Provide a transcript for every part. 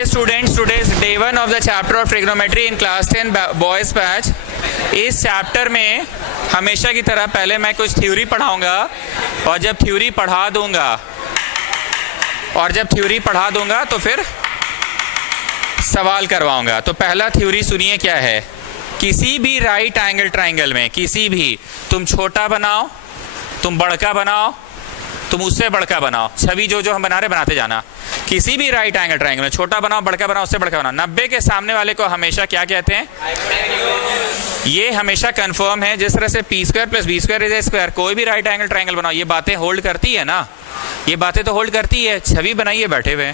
Students, today's day 1 of the chapter of trigonometry in class 10 boys batch। इस chapter में हमेशा की तरह पहले मैं कुछ थ्योरी पढ़ाऊंगा और जब थ्योरी पढ़ा दूंगा तो फिर सवाल करवाऊंगा। तो पहला थ्योरी सुनिए क्या है। किसी भी राइट एंगल ट्राइंगल में किसी भी, तुम छोटा बनाओ, तुम बड़का बनाओ, तुम उससे बड़का बनाओ, छवि जो हम बना रहे बनाते जाना। किसी भी राइट एंगल ट्राइंगल में छोटा बनाओ, बड़का बनाओ, उससे बड़का बनाओ, 90 के सामने वाले को हमेशा क्या कहते हैं? ये हमेशा कंफर्म है। जिस तरह से p square plus B square is a square, कोई भी राइट एंगल ट्राइंगल बनाओ, ये बातें होल्ड करती है ना, ये बातें तो होल्ड करती है। छवि बनाइए बैठे हुए।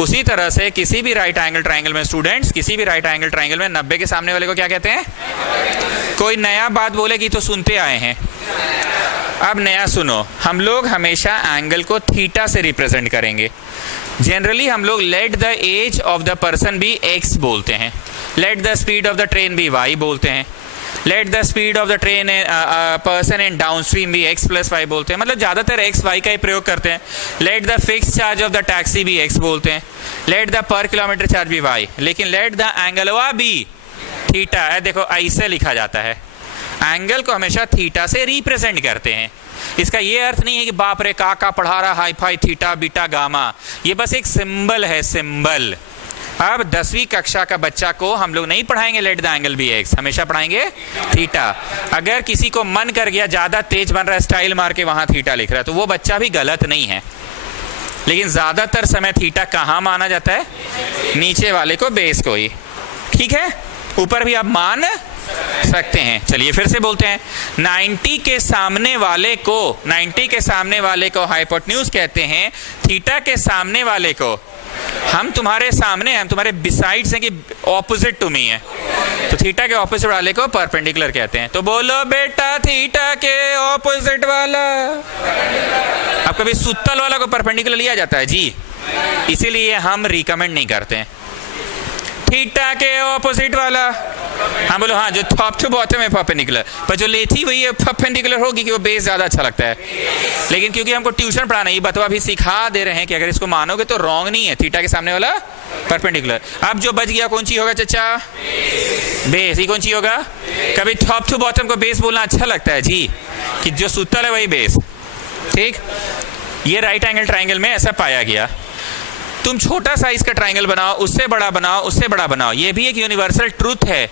उसी तरह से किसी भी राइट एंगल ट्राइंगल में स्टूडेंट्स, किसी भी राइट एंगल ट्राइंगल में 90 के सामने वाले को क्या कहते हैं? कोई नया बात बोलेगी तो सुनते आए हैं। अब नया सुनो, हम लोग हमेशा एंगल को थीटा से रिप्रेजेंट करेंगे। जनरली हम लोग let the age of the person be x बोलते हैं, let the speed of the train be y बोलते हैं, let the speed of the train person in down stream भी x प्लस y बोलते हैं। मतलब ज़्यादातर x y का ही प्रयोग करते हैं। Let the fix charge of the taxi भी x बोलते हैं, लेट द पर किलोमीटर चार्ज भी y, लेकिन लेट द एंगलवा भी थीटा है। देखो ऐसे लिखा जाता है, एंगल को हमेशा थीटा से रिप्रेजेंट करते हैं। इसका ये अर्थ नहीं है कि बाप रे का पढ़ा रहा hi fi theta beta gamma, ये बस एक सिंबल है, सिंबल। अब 10वीं कक्षा का बच्चा को हम लोग नहीं पढ़ाएंगे let the angle be x, हमेशा पढ़ाएंगे थीटा। अगर किसी को मन कर गया ज्यादा तेज बन रहा है, स्टाइल मार के वहां थीटा लिख रहा है, तो वो बच्चा भी गलत नहीं है। लेकिन ज्यादातर समय थीटा कहाँ माना जाता है? नीचे वाले को, बेस को ही। ठीक है, ऊपर भी आप मान सकते हैं। चलिए फिर से बोलते हैं। 90 के सामने वाले को हाइपोटेन्यूज कहते हैं। थीटा के सामने वाले को, हम तुम्हारे सामने हैं, हम तुम्हारे बिसाइड्स हैं कि ऑपोजिट टू मी है, तो थीटा के ऑपोजिट वाले को परपेंडिकुलर कहते हैं। तो बोलो बेटा थीटा के ऑपोजिट वाला। अब कभी सुतल वाला को परपेंडिकुलर लिया जाता है जी, इसीलिए हम रिकमेंड नहीं करते हैं। थीटा के ऑपोजिट वाला, हाँ बोलो, हाँ जो टॉप टू बॉटम है परपेंडिकुलर, पर जो लेथी वही है परपेंडिकुलर होगी कि वो बेस ज्यादा अच्छा लगता है। लेकिन क्योंकि हमको ट्यूशन पढ़ाना, ये बतवा भी सिखा दे रहे हैं कि अगर इसको मानोगे तो रॉन्ग नहीं है, थीटा के सामने वाला परपेंडिकुलर। अब जो बच गया कौन सी होगा चचा? बेस ही कौन सी होगा? कभी टॉप टू बॉटम को बेस बोलना अच्छा लगता है जी, कि जो सूतल है वही बेस। ठीक, ये राइट एंगल ट्राइंगल में ऐसा पाया गया। तुम छोटा साइज का ट्राइंगल बनाओ, उससे बड़ा बनाओ, उससे बड़ा बनाओ, ये भी एक यूनिवर्सल ट्रूथ है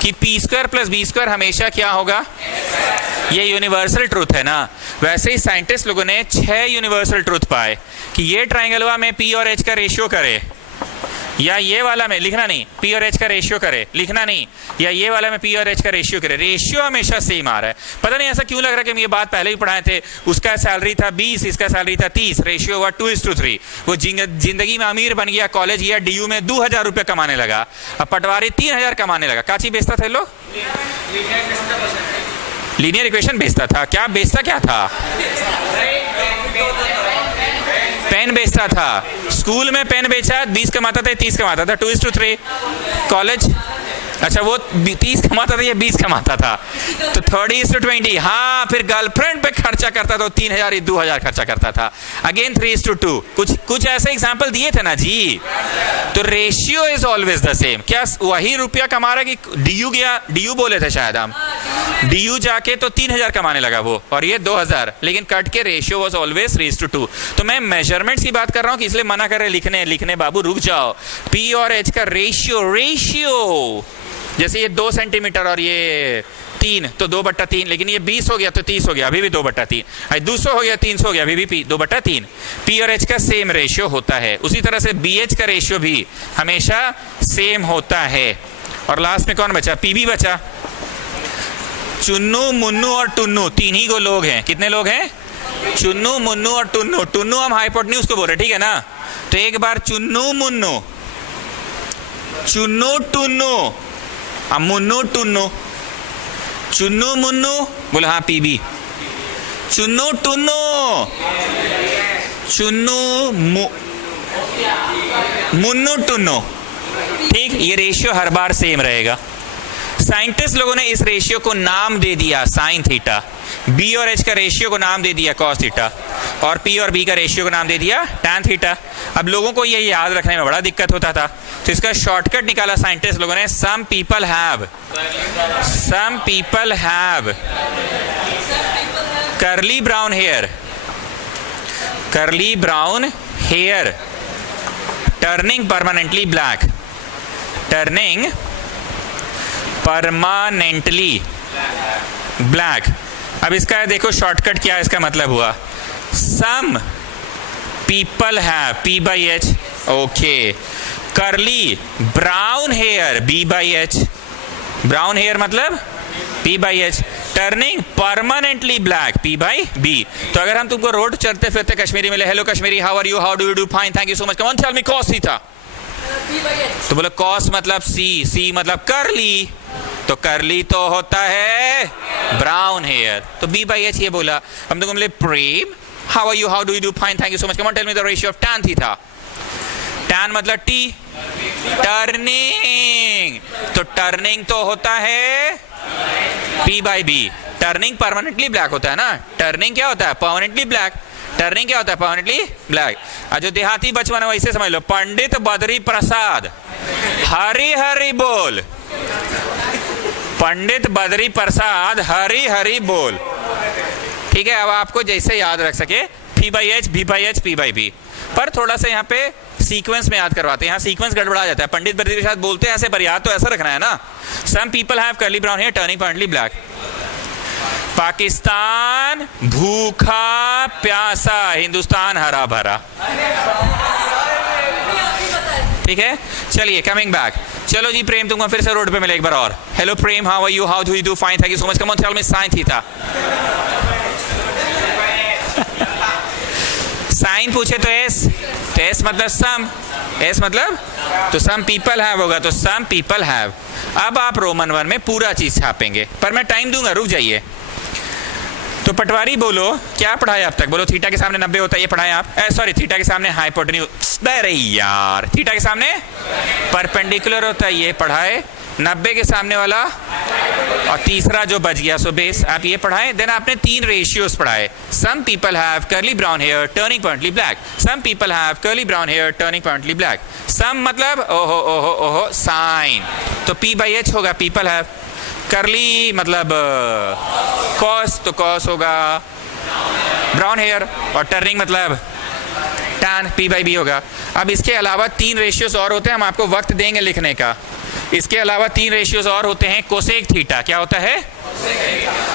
कि p square plus B square हमेशा क्या होगा? ये यूनिवर्सल ट्रूथ है ना। वैसे ही साइंटिस्ट लोगों ने 6 यूनिवर्सल ट्रूथ पाए कि ये ट्राइंगल में p और h का रेशियो करे, या ये वाला में लिखना नहीं p और h का रेशियो करे, लिखना नहीं, या ये वाला में p और h का रेशियो करे, रेशियो हमेशा सेम आ रहा है। पता नहीं ऐसा क्यों लग रहा है कि हम ये बात पहले ही पढ़ाए थे। उसका सैलरी था 20, इसका सैलरी था 30, रेशियो हुआ 2:3। वो जिंदगी में अमीर बन गया, कॉलेज या DU में 2000 रुपये कमाने लगा, अब पटवारी 3000 कमाने लगा। काची बेचता थे लोग? लीनियर इक्वेशन बेचता था। क्या बेचता क्या था? पेन बेचता था। स्कूल में पेन बेचा, 20 कमाता था, 30 कमाता था, 2:3। कॉलेज, अच्छा वो 30 कमाता था या 20 कमाता था, तो 30:20। हाँ, फिर गर्लफ्रेंड पे खर्चा करता था, 3000 या 2000 खर्चा करता था। अगेन 3:2। कुछ ऐसे एग्जाम्पल दिए थे ना जी। तो ratio is always the same. क्या वही रुपया कमा रहा है कि DU गया, DU बोले थे शायद हम, DU जाके तो 3000 कमाने लगा वो, और ये 2000, लेकिन कट के रेशियो वॉज ऑलवेज 3:2। तो मैं मेजरमेंट्स की बात कर रहा हूँ कि इसलिए मना कर रहे लिखने बाबू रुक जाओ। P और H का रेशियो, जैसे ये 2 सेंटीमीटर और ये 3, तो 2/3, लेकिन ये 20 हो गया तो 30 हो गया, अभी भी 2/3। 200 हो गया, 300 हो गया, अभी भी 2/3। P और H का सेम रेशियो होता है। उसी तरह से BH का रेशियो भी हमेशा सेम होता है। और लास्ट में कौन बचा? PB बचा। चुन्नू, मुन्नू और टुन्नू, 3 ही को लोग हैं। कितने लोग हैं? चुन्नू, मुन्नू और टुन्नू। टुन्नू हम हाइपोटेन्यूज को बोल रहे, ठीक है ना? तो एक बार चुन्नू मुन्नू, चुन्नू टुन्नू, मुन्नू टुन्नू, चुन्नू मुन्नू, बोलो हाँ PB। चुन्नू टुन्नू, चुन्नू मुन्नू टुन्नू। ठीक, ये रेशियो हर बार सेम रहेगा। साइंटिस्ट लोगों ने इस रेशियो को नाम दे दिया साइन थीटा। बी और एच का रेशियो को नाम दे दिया कॉस थीटा। और P और B का रेशियो का नाम दे दिया tan थीटा। अब लोगों को ये याद रखने में बड़ा दिक्कत होता था, तो इसका शॉर्टकट निकाला साइंटिस्ट लोगों ने। Some people have curly brown hair turning permanently black. अब इसका देखो शॉर्टकट क्या है, इसका मतलब हुआ some people have P/H, okay. Curly brown hair B/H, brown hair मतलब P/H। Turning permanently black P/B। तो अगर हम तुमको रोड चलते फिरते कश्मीरी मिले, hello Kashmiri, how are you, how do you do, fine, thank you so much, come on tell me cos theta, तो बोलो कॉस मतलब C मतलब कर्ली, तो कर्ली तो होता है ब्राउन हेयर, तो B/H ये बोला। हम तुमको मिले Prem, how are you, how do you do, fine, thank you so much, come on tell me the ratio of tan theta. tan मतलब T, टर्निंग, तो टर्निंग तो होता है P/B। टर्निंग परमानेंटली ब्लैक होता है ना, टर्निंग क्या होता है परमानेंटली ब्लैक, टर्निंग क्या होता है परमानेंटली ब्लैक। जो देहाती बचपन है वैसे समझ लो, पंडित बद्री प्रसाद हरी हरी बोल, पंडित बद्री प्रसाद हरी हरी बोल, ठीक है। अब आपको जैसे याद रख सके P/H B/H P/B, पर थोड़ा सा यहाँ पे सीक्वेंस में याद करवाते हैं, यहाँ सीक्वेंस गड़बड़ा जाता है। पंडित बद्री प्रसाद बोलते हैं ऐसे, पर याद तो ऐसा रखना है ना। Some people have curly brown hair turning permanently black. Pakistan भूखा प्यासा, हिंदुस्तान हरा भरा, ठीक है। चलिए कमिंग बैक, चलो जी प्रेम तुमको फिर से रोड पे मिले एक बार और। Hello Prem, how are you, how do you do, fine, thank you so much, come on tell me sine theta. Sine पूछे तो एस मतलब सम, एस मतलब तो सम पीपल हैव होगा, तो सम पीपल हैव। अब आप रोमन 1 में पूरा चीज छापेंगे, पर मैं टाइम दूंगा, रुक जाइए। तो पटवारी बोलो क्या पढ़ाया अब तक, बोलो थीटा के सामने 90 होता है, ये पढ़ाया आप, सॉरी थीटा के सामने हाइपोटेन्यूज, अरे यार थीटा के सामने परपेंडिकुलर होता है, ये पढ़ाए। 90 के सामने वाला और तीसरा जो बच गया सो बेस, आप ये पढ़ाए। देन आपने 3 रेशियोज पढ़ाए। Some people have curly brown hair turning permanently black, some people have curly brown hair turning permanently black. Some मतलब ओहो ओहो ओहो साइन, तो P/H होगा पीपल हैव। कर्ली मतलब कॉस, तो कॉस होगा ब्राउन हेयर, और टर्निंग मतलब tan P/B होगा। अब इसके अलावा 3 रेशियोज और होते हैं, हम आपको वक्त देंगे लिखने का। इसके अलावा 3 रेशियोज और होते हैं। कोसेक थीटा क्या होता है,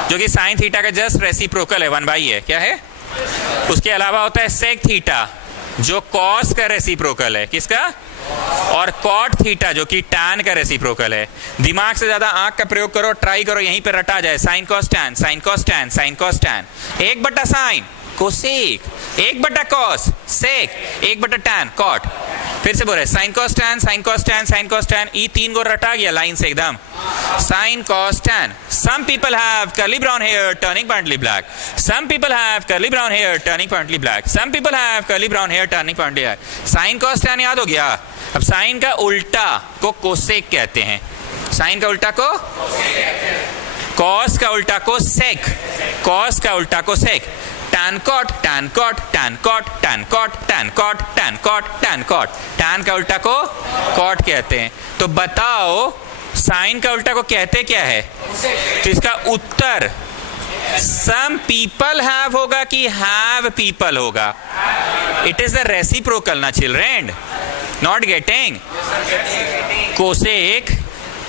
जो कि साइन थीटा का जस्ट रेसिप्रोकल है, 1/, है क्या है। उसके अलावा होता है सेक थीटा, जो कॉस का रेसिप्रोकल है, किसका, और कॉट थीटा जो कि tan का रेसिप्रोकल है। दिमाग से ज्यादा आंख का प्रयोग करो, ट्राई करो, यहीं पे रटा जाए। Sine cos tan, sine cos tan, sine cos tan, 1/sin cosec, 1/cos sec, 1/tan cot. फिर से बोल रहे sine cos tan, sine cos tan, sine cos tan, ये 3 को रटा गया लाइन से एकदम। Sine cos tan, some people have curly brown hair turning permanently black, some people have curly brown hair turning permanently black, some people have curly brown hair turning permanently black. Sign cos tan याद हो गया। अब sign का उल्टा को cosec कहते हैं, sign का उल्टा को कॉस का उल्टा को सेक, कॉस का उल्टा को सेक। tan cot, tan cot, tan cot, tan cot, tan cot, tan cot, tan cot, tan का उल्टा को cot कहते हैं। तो बताओ साइन का उल्टा को कहते क्या है, तो इसका उत्तर सम पीपल हैव होगा कि हैव पीपल होगा। इट इज द रेसिप्रोकल ना children, not getting. Cosec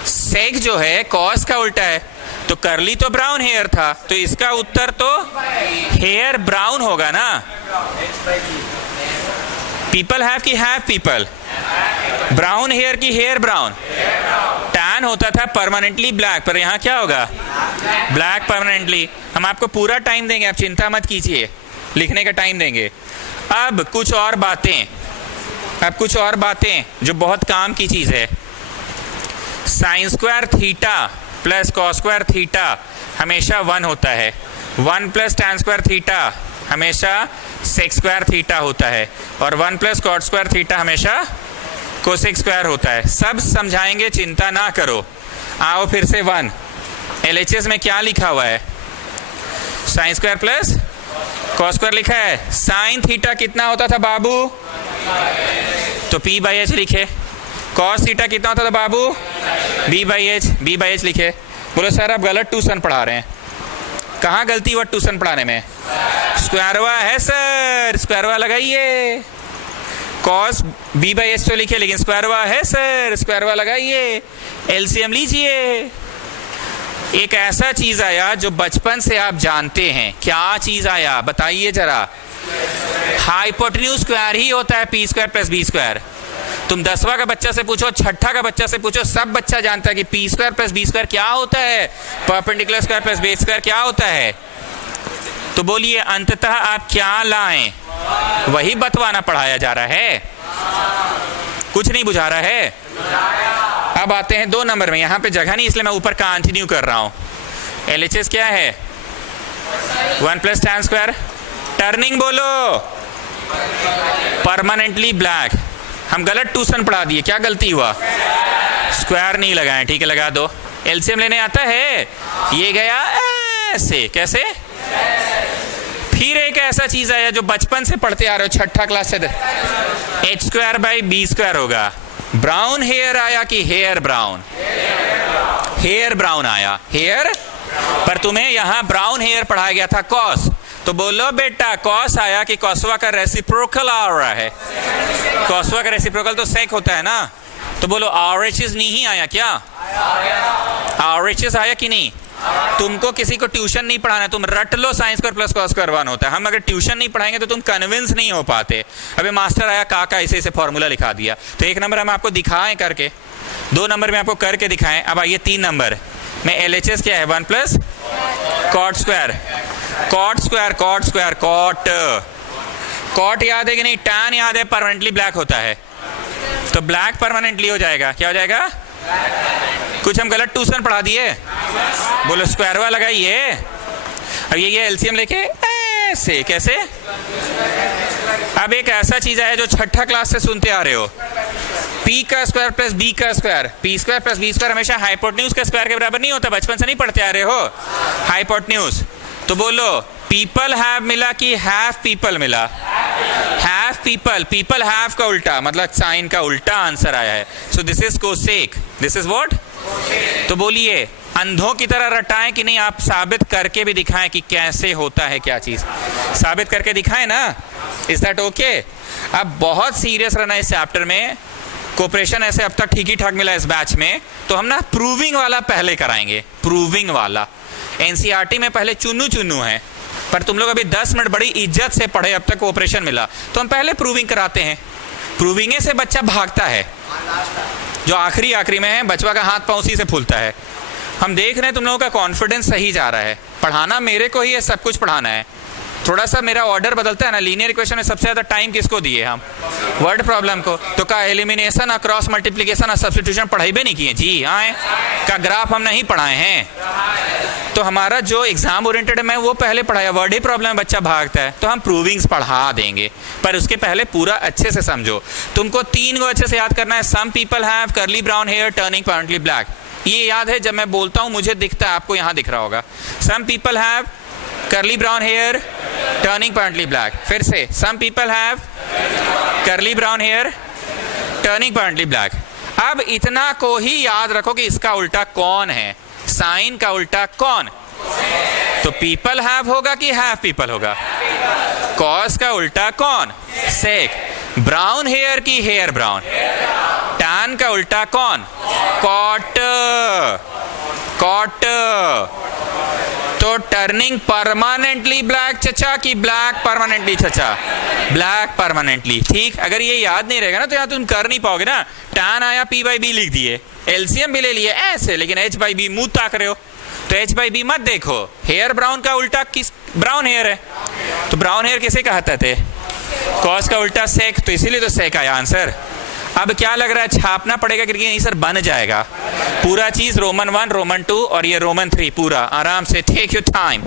sec जो है कॉस का उल्टा है, तो कर्ली तो ब्राउन हेयर था, तो इसका उत्तर तो हेयर ब्राउन होगा ना। पीपल हैव की हैव पीपल, ब्राउन हेयर की हेयर ब्राउन। टैन होता था परमानेंटली ब्लैक, पर यहाँ क्या होगा ब्लैक परमानेंटली। हम आपको पूरा टाइम देंगे, आप चिंता मत कीजिए, लिखने का टाइम देंगे। अब कुछ और बातें, जो बहुत काम की चीज है। Sine square theta plus cos square theta हमेशा 1 होता है, 1 प्लस टैन स्क्वायर थीटा हमेशा सेक स्क्वायर थीटा होता है, और 1 प्लस कॉट स्क्वायर थीटा हमेशा कोसेक स्क्वायर होता है। सब समझाएंगे, चिंता ना करो। आओ फिर से 1 LHS में क्या लिखा हुआ है, sine square plus cos square लिखा है। साइन थीटा कितना होता था बाबू? तो P बाई एच लिखे। कॉस थीटा कितना होता था बाबू? B बाई एच लिखे। बोलो सर आप गलत ट्यूशन पढ़ा रहे हैं। कहाँ गलती हुआ ट्यूशन पढ़ाने में? स्क्वायरवा है सर, स्क्वायरवा लगाइए। कॉस B बाई एच तो लिखे, लेकिन स्क्वायरवा है सर, स्क्वायरवा लगाइए। एलसीएम लीजिए। एक ऐसा चीज आया जो बचपन से आप जानते हैं। क्या चीज आया बताइए जरा? हाइपोटेन्यूज स्क्वायर ही होता है P square plus B square. तुम 10वां का बच्चा से पूछो, 6ठा का बच्चा से पूछो, सब बच्चा जानता है कि P square plus B square क्या होता है, perpendicular square plus base square क्या होता है। तो बोलिए अंततः आप क्या लाएं? वही बतवाना पढ़ाया जा रहा है, कुछ नहीं बुझा रहा है। अब आते हैं 2 नंबर में। यहां पे जगह नहीं इसलिए मैं ऊपर कंटिन्यू कर रहा हूं। LHS क्या है? 1 प्लस tan स्क्वायर। टर्निंग बोलो। Permanently black. हम गलत ट्यूशन पढ़ा दिए, क्या गलती हुआ? स्क्वायर नहीं लगाए, ठीक है लगा दो। एलसीएम लेने आता है, ये गया ऐसे, कैसे? फिर एक ऐसा चीज आया जो बचपन से पढ़ते आ रहे हो, 6ठा क्लास से, H square by B square होगा। ब्राउन हेयर आया कि हेयर ब्राउन? हेयर ब्राउन आया। हेयर पर तुम्हें यहां ब्राउन हेयर पढ़ाया गया था कॉस। तो बोलो बेटा कॉस आया कि कॉसवा का रेसिप्रोकल आ रहा है? कॉसवा का रेसिप्रोकल तो सेक होता है ना। तो बोलो आरएचएस नहीं आया क्या? आरएचएस आया कि नहीं? तुमको किसी को ट्यूशन नहीं पढ़ाना, तुम रट लो sine square plus cos square 1 होता है। हम अगर ट्यूशन नहीं पढ़ाएंगे तो तुम कन्विंस नहीं हो पाते। अबे मास्टर आया काका ऐसे ऐसे फॉर्मूला लिखा दिया। तो 1 नंबर हम आपको दिखाएं करके, 2 नंबर में आपको करके दिखाएं। अब आइए 3 नंबर में। LHS क्या है? 1 plus cot square. Cot square, cot square, cot. Cot याद है कि नहीं? टैन याद है, परमानेंटली ब्लैक होता है। तो ब्लैक परमानेंटली हो जाएगा, क्या हो जाएगा? कुछ हम गलत ट्यूशन पढ़ा दिए? बोलो स्क्वायरवा लगाइए। अब ये एलसीएम लेके ऐसे, कैसे? अब एक ऐसा चीज है जो 6ठा क्लास से सुनते आ रहे हो, पी का स्क्वायर प्लस बी का square. P square plus B square हमेशा हाइपोटेन्यूज के स्क्वायर के बराबर नहीं होता, बचपन से नहीं पढ़ते आ रहे हो हाइपोटेन्यूज। तो बोलो पीपल हैव मिला कि हैव पीपल मिला? Have people. पीपल हैव का उल्टा, मतलब साइन का उल्टा आंसर आया है। So this is cosec, this is what? तो बोलिए अंधों की तरह रटाएं कि नहीं? आप साबित करके भी दिखाएं कि कैसे होता है, क्या चीज साबित करके दिखाएं ना। Is that okay? अब बहुत सीरियस रहना इस चैप्टर में। कोऑपरेशन ऐसे अब तक ठीक ही ठाक मिला इस बैच में, तो हम ना प्रूविंग वाला पहले कराएंगे। प्रूविंग वाला एनसीईआरटी में पहले चुन्नू चुन्नू है, पर तुम लोग अभी 10 मिनट बड़ी इज्जत से पढ़े, अब तक कोऑपरेशन मिला, तो हम पहले प्रूविंग कराते हैं। प्रूविंग से बच्चा भागता है, जो आखिरी में है बचवा का हाथ पांव उसी से फूलता है। हम देख रहे हैं तुम लोगों का कॉन्फिडेंस सही जा रहा है। पढ़ाना मेरे को ही है, सब कुछ पढ़ाना है। थोड़ा सा मेरा ऑर्डर बदलता है ना। लीनियर इक्वेशन में सबसे ज्यादा टाइम किसको दिए हम? वर्ड प्रॉब्लम को। तो का एलिमिनेशन और क्रॉस मल्टीप्लिकेशन और सब्स्टिट्यूशन पढ़ाई भी नहीं किए जी? हाँ। का ग्राफ हम नहीं पढ़ाए हैं। तो हमारा जो एग्जाम ओरिएंटेड है मैं वो पहले पढ़ाया। वर्ड ही प्रॉब्लम में बच्चा भागता है, तो हम प्रूविंग्स पढ़ा देंगे, पर उसके पहले पूरा अच्छे से समझो। तुमको 3 को अच्छे से याद करना है। Some people have curly brown hair turning permanently black. ये याद है, जब मैं बोलता हूं मुझे दिखता है, आपको यहां दिख रहा होगा। Some people have curly brown hair turning permanently black. फिर से some people have curly brown hair turning permanently black. अब इतना को ही याद रखो कि इसका उल्टा कौन है? साइन का उल्टा कौन? तो पीपल हैव होगा कि हैव पीपल होगा? कॉस का उल्टा कौन? सेक। ब्राउन हेयर की हेयर ब्राउन। टैन का उल्टा कौन? कॉट। कॉट। तो टर्निंग परमानेंटली ब्लैक चचा की ब्लैक परमानेंटली चचा? Black permanently. ठीक, अगर ये याद नहीं रहेगा ना तो यहाँ तुम कर नहीं पाओगे ना। टैन आया पी बाई बी लिख दिए, एलसीएम भी ले लिए ऐसे, लेकिन एच बाई बी मुंह ताक रहे हो, तो एच बाई बी मत देखो। हेयर ब्राउन का उल्टा किस? ब्राउन हेयर है, तो ब्राउन हेयर किसे कहते थे? कॉस का उल्टा सेक, तो इसीलिए तो सेक आया आंसर। अब क्या लग रहा है, छापना पड़ेगा क्योंकि नहीं सर बन जाएगा पूरा चीज। रोमन 1, रोमन 2 और ये रोमन 3 पूरा आराम से। Take your time.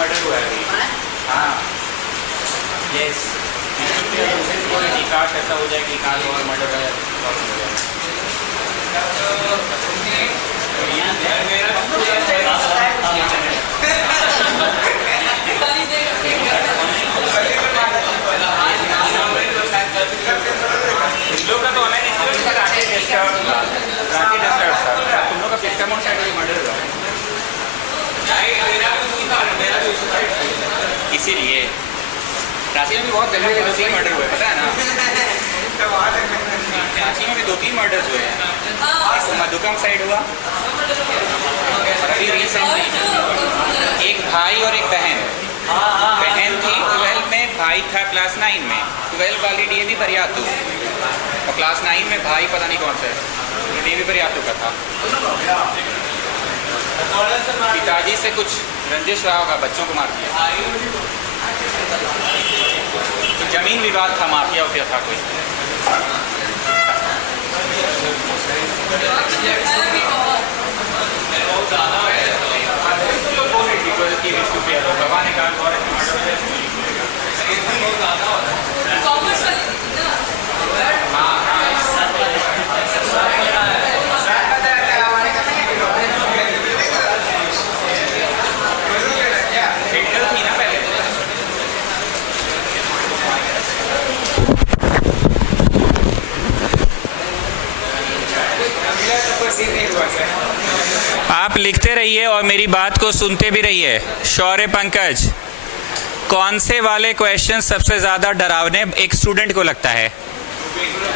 मर्डर हुआ है। हाँ यस, काश ऐसा हो जाए कि काश और मर्डर हो जाए। लोग का तो ऑनलाइन तुम लोग का पिस्टामोन साइड में मर्डर हुआ है, इसीलिए रांची में भी बहुत जगह पे 2-3 मर्डर हुए, पता है ना? रांची में भी 2-3 मर्डर्स हुए हैं। मधुकम साइड हुआ, अभी रिसेंटली एक भाई और एक बहन थी 12 में, भाई था क्लास 9 में, 12 वाली डीएवी बरियातू, और क्लास 9 में भाई पता नहीं कौन सा है, डीएवी बरियातू का था। पिताजी से कुछ रंजिश रहा होगा, बच्चों को मार दिया, तो जमीन विवाद था, माफिया उफिया था कोई। भगवान ने कहा और आप लिखते रहिए और मेरी बात को सुनते भी रहिए। शौर्य पंकज, कौन से वाले क्वेश्चन सबसे ज्यादा डरावने एक स्टूडेंट को लगता है?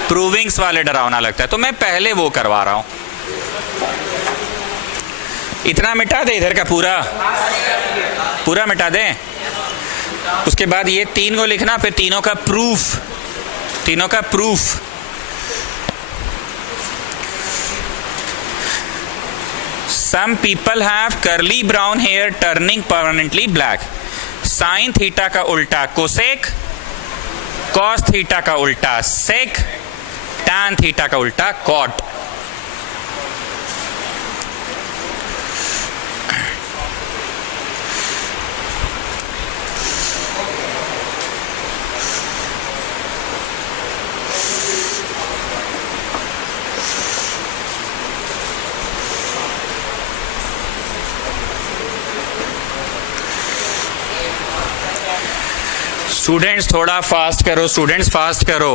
प्रूविंग्स वाले डरावना लगता है, तो मैं पहले वो करवा रहा हूं। इतना मिटा दे, इधर का पूरा मिटा दे। उसके बाद ये 3 को लिखना, फिर तीनों का proof. Some people have curly brown hair turning permanently black. Sin theta का उल्टा कोसेक, कॉस थीटा का उल्टा सेक, tan थीटा का उल्टा कॉट। स्टूडेंट्स थोड़ा फास्ट करो, स्टूडेंट्स फास्ट करो।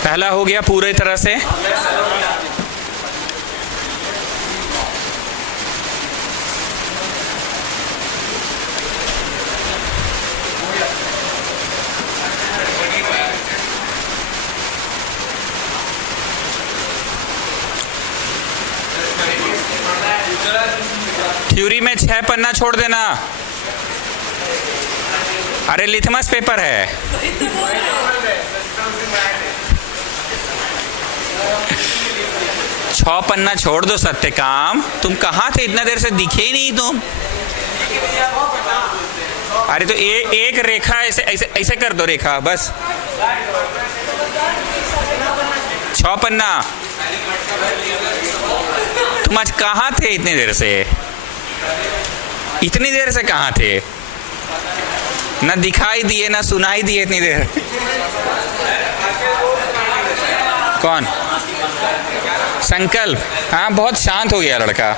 पहला हो गया पूरी तरह से। थ्योरी में 6 पन्ना छोड़ देना। अरे लिथमस पेपर है। 6 पन्ना छोड़ दो सत्यकाम। तुम कहाँ थे इतना देर से, दिखे ही नहीं तुम। अरे तो एक रेखा ऐसे ऐसे ऐसे कर दो, रेखा बस। 6 पन्ना। तुम आज कहाँ थे इतनी देर से? इतनी देर से कहाँ थे? ना दिखाई दिए ना सुनाई दिए इतनी देर। कौन? संकल्प। हाँ, बहुत शांत हो गया लड़का।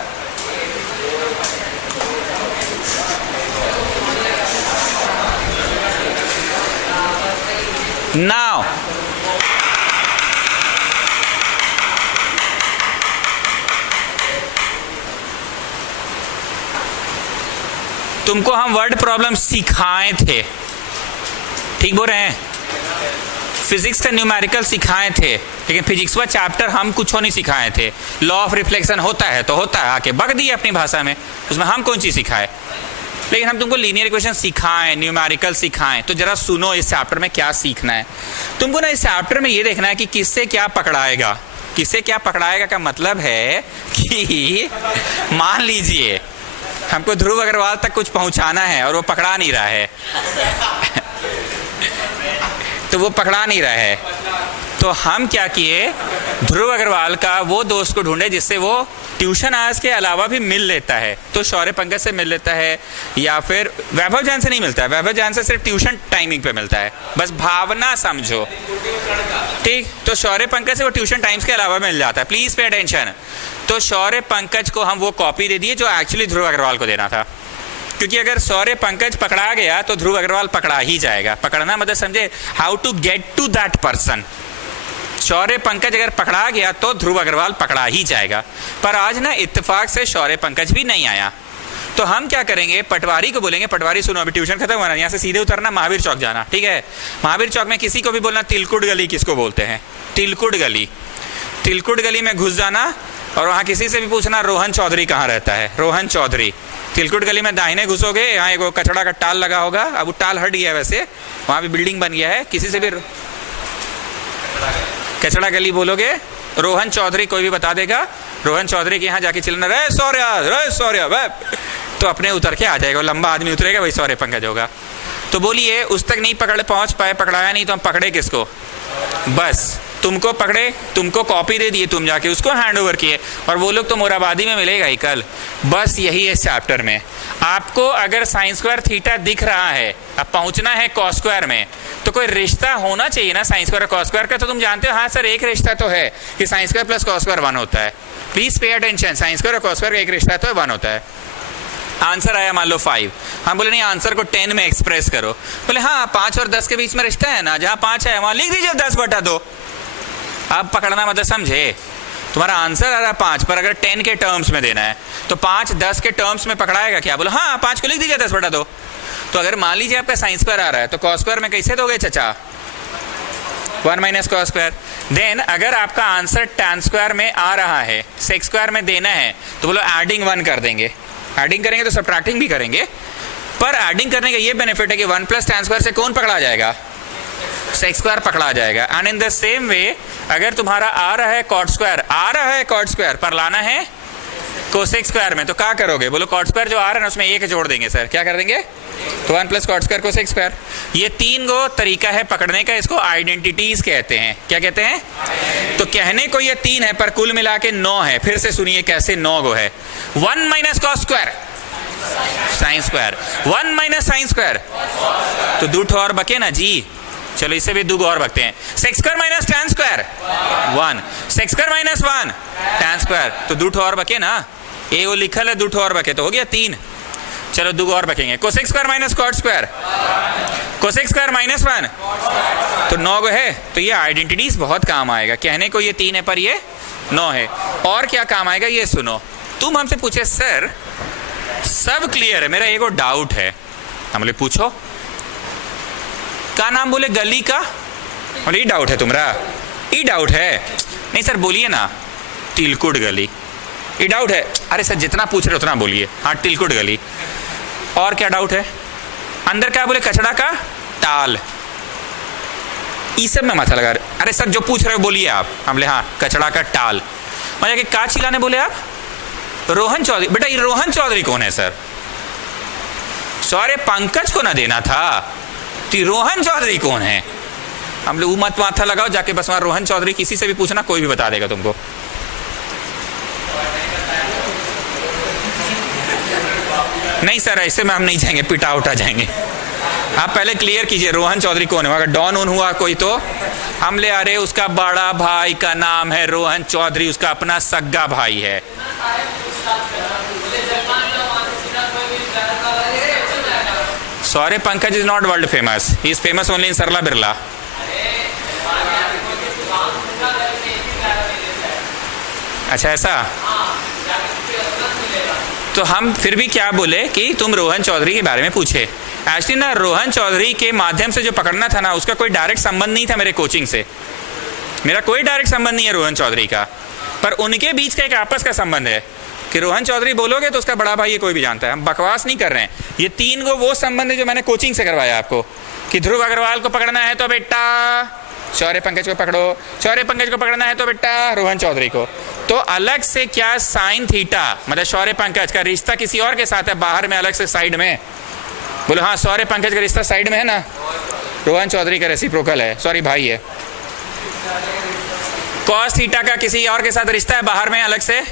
नाउ तुमको हम वर्ड प्रॉब्लम सिखाए थे, ठीक बोल रहे हैं? फिजिक्स का न्यूमेरिकल सिखाए थे, लेकिन फिजिक्स का चैप्टर हम कुछ नहीं सिखाए थे। लॉ ऑफ रिफ्लेक्शन होता है तो होता है, आके बक दिए अपनी भाषा में, उसमें हम कौन चीज सिखाए? लेकिन हम तुमको लीनियर इक्वेशन सिखाएं, न्यूमेरिकल सिखाएं। तो जरा सुनो इस चैप्टर में क्या सीखना है तुमको ना। इस चैप्टर में ये देखना है कि किससे क्या पकड़ाएगा। किससे क्या पकड़ाएगा का मतलब है कि मान लीजिए हमको ध्रुव अग्रवाल तक कुछ पहुंचाना है और वो पकड़ा नहीं रहा है तो वो पकड़ा नहीं रहा है, तो हम क्या किए, ध्रुव अग्रवाल का वो दोस्त को ढूंढे जिससे वो ट्यूशन आवर्स के अलावा भी मिल लेता है। तो शौर्य पंकज से मिल लेता है, या फिर वैभव जैन से नहीं मिलता है, वैभव जैन से सिर्फ ट्यूशन टाइमिंग पे मिलता है, बस भावना समझो, ठीक? तो शौर्य पंकज से वो ट्यूशन टाइम्स के अलावा मिल जाता है। Please pay attention. तो शौर्य पंकज को हम वो कॉपी दे दिए जो एक्चुअली ध्रुव अग्रवाल को देना था, क्योंकि अगर शौर्य पंकज पकड़ा गया तो ध्रुव अग्रवाल पकड़ा ही जाएगा। पकड़ना मतलब समझे, how to get to that person. Shaurya Pankaj अगर पकड़ा गया तो ध्रुव अग्रवाल पकड़ा ही जाएगा। पर आज ना इत्तेफाक से शौर्य पंकज भी नहीं आया, तो हम क्या करेंगे, पटवारी को बोलेंगे, पटवारी सुनो अभी ट्यूशन खत्म होना, यहाँ से सीधे उतरना, महावीर चौक जाना, ठीक है? महावीर चौक में किसी को भी बोलना तिलकुट गली किसको बोलते हैं, तिलकुट गली। तिलकुट गली में घुस जाना और वहाँ किसी से भी पूछना रोहन चौधरी कहाँ रहता है, रोहन चौधरी। तिलकुट गली में दाहिने घुसोगे, यहाँ एक कचड़ा का टाल लगा होगा, अब वो टाल हट गया, वैसे वहाँ भी बिल्डिंग बन गया है, किसी से भी कचड़ा गली बोलोगे, रोहन चौधरी कोई भी बता देगा। रोहन चौधरी के यहाँ जाके चिल्लाना, रे सौर्य वे, तो अपने उतर के आ जाएगा। लंबा आदमी उतरेगा, वही शौर्य पंकज होगा। तो बोलिए उस तक नहीं पहुंच पाए, पकड़ाया नहीं, तो हम पकड़े किसको? बस तुमको पकड़े, तुमको कॉपी दे दिए, तुम जाके उसको हैंड ओवर किए, और वो लोग तो मोराबादी में मिलेगा ही कल। बस यही है इस चैप्टर में। आपको अगर साइन स्क्वायर थीटा दिख रहा है, अब पहुंचना है कॉस स्क्वायर में, तो कोई रिश्ता होना चाहिए ना साइन स्क्वायर और कॉस स्क्वायर का। तो तुम जानते हो, हाँ सर एक रिश्ता तो है कि sine square plus cos square 1 होता है। Please pay attention, sign square और कॉस स्क्वायर का एक रिश्ता तो 1 होता है। आंसर आया मान लो 5, हम बोले नहीं आंसर को 10 में एक्सप्रेस करो। बोले हाँ 5 और 10 के बीच में रिश्ता है ना, जहाँ 5 है वहां लिख दीजिए 10/2। अब पकड़ना मतलब समझे, तुम्हारा आंसर आ रहा 5, पर अगर 10 के टर्म्स में देना है तो 5 10 के टर्म्स में पकड़ाएगा क्या? बोलो हाँ 5 को लिख दीजिए 10/2। तो अगर मान लीजिए आपका साइन स्क्वायर आ रहा है तो कॉस स्क्वायर में कैसे दोगे चचा? 1 माइनस कॉस स्क्वायर। देन अगर आपका आंसर टैन स्क्वायर में आ रहा है, सेक स्क्वायर में देना है, तो बोलो एडिंग 1 कर देंगे। एडिंग करेंगे तो सब्ट्रैक्टिंग भी करेंगे, पर एडिंग करने का ये बेनिफिट है कि 1 प्लस टैन स्क्वायर से कौन पकड़ा जाएगा? सेक स्क्वायर पकड़ा जाएगा। And in the same way अगर तुम्हारा आ रहा है कॉट स्क्वायर, आ रहा है कॉट स्क्वायर, पर लाना है कोसेक स्क्वायर में, तो क्या करोगे? बोलो कॉट स्क्वायर जो आ रहा है ना उसमें 1 जोड़ देंगे सर, क्या कर देंगे? तो 1 plus cot square cosec square. ये 3 गो तरीका है पकड़ने का, इसको आइडेंटिटीज कहते हैं। क्या कहते हैं? तो कहने को ये 3 है पर कुल मिला के 9 है। फिर से सुनिए कैसे 9 गो है। 1 minus cot square sine square, 1 minus sine square, तो 2 और बके ना जी। चलो इससे भी 2 और बकते हैं। Sec square minus tan square 1, sec square minus 1 tan square, तो 2 और बके ना। ए वो लिखल है 2 और बके, तो हो गया 3। चलो 2 और बकेंगे। Cosec square minus cot square, cosec square minus 1, तो 9 है। तो ये आइडेंटिटीज बहुत काम आएगा। कहने को ये 3 है पर ये 9 है। और क्या काम आएगा ये सुनो। तुम हमसे पूछे सर सब क्लियर है, मेरा एगो डाउट है। हम बोले पूछो। का नाम बोले? गली का। बोले ये डाउट है तुम्हारा? ये डाउट है? नहीं सर बोलिए ना। तिलकुट गली। ये डाउट है? अरे सर जितना पूछ रहे उतना बोलिए। हाँ तिलकुट गली। और क्या डाउट है? अंदर क्या बोले? कचड़ा का टाल। इस सब में माथा लगा रहे। अरे सर जो पूछ रहे हो बोलिए आप। हम बोले हाँ कचड़ा का टाल। मतलब कि का चिल्लाने बोले आप? रोहन चौधरी। बेटा ये रोहन चौधरी कौन है सर? सॉरी पंकज को ना देना था, तो रोहन चौधरी कौन है? हम लोग मत माथा लगाओ जाके, बस वहां रोहन चौधरी किसी से भी पूछना, कोई भी बता देगा तुमको। नहीं सर ऐसे में हम नहीं जाएंगे, पिटा उठा जाएंगे। आप पहले क्लियर कीजिए रोहन चौधरी कौन है। अगर डॉन उन हुआ कोई तो हम ले आ रहे, उसका बड़ा भाई का नाम है रोहन चौधरी, उसका अपना सग्गा भाई है। Sorry, Pankaj is not world famous, he is famous only in Sarla Birla. अच्छा ऐसा, तो हम फिर भी क्या बोले कि तुम रोहन चौधरी के बारे में पूछे। एक्चुअली ना रोहन चौधरी के माध्यम से जो पकड़ना था ना, उसका कोई डायरेक्ट संबंध नहीं था मेरे कोचिंग से। मेरा कोई डायरेक्ट संबंध नहीं है रोहन चौधरी का, पर उनके बीच का एक आपस का संबंध है कि रोहन चौधरी बोलोगे तो उसका बड़ा भाई ये कोई भी जानता है। हम बकवास नहीं कर रहे हैं। ये तीन को वो संबंध है जो मैंने कोचिंग से करवाया आपको कि ध्रुव अग्रवाल को पकड़ना है तो बेटा शौर्य पंकज को पकड़ो, शौर्य पंकज को पकड़ना है तो बेटा रोहन चौधरी को। तो अलग से क्या साइन थीटा, मतलब शौर्य पंकज का रिश्ता किसी और के साथ है बाहर में, अलग से साइड में बोलो। हाँ, शौर्य पंकज का रिश्ता साइड में है ना, रोहन चौधरी का रेसिप्रोकल है, सॉरी भाई है। कॉस थीटा का किसी और के साथ रिश्ता है बाहर में अलग से,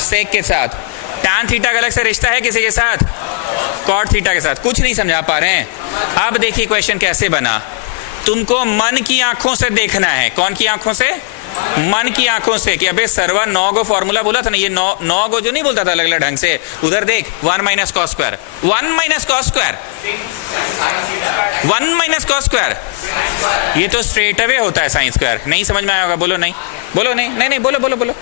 सेक के साथ। टैन थीटा का अलग से रिश्ता है किसी के साथ, कॉट थीटा के साथ। कुछ नहीं समझा पा रहे हैं। अब देखिए क्वेश्चन कैसे बना। तुमको मन की आंखों से देखना है। कौन की आंखों से? मन की आंखों से। कि अबे सर्वर 9 गो फॉर्मूला बोला था ना, ये 9 गो जो नहीं बोलता था अलग अलग ढंग से। उधर देख 1 minus cos square, 1 minus cos square, 1 minus cos square. ये तो स्ट्रेट अवे होता है साइन स्क्वायर। नहीं समझ में आया होगा, बोलो नहीं, बोलो नहीं, नहीं नहीं बोलो बोलो बोलो।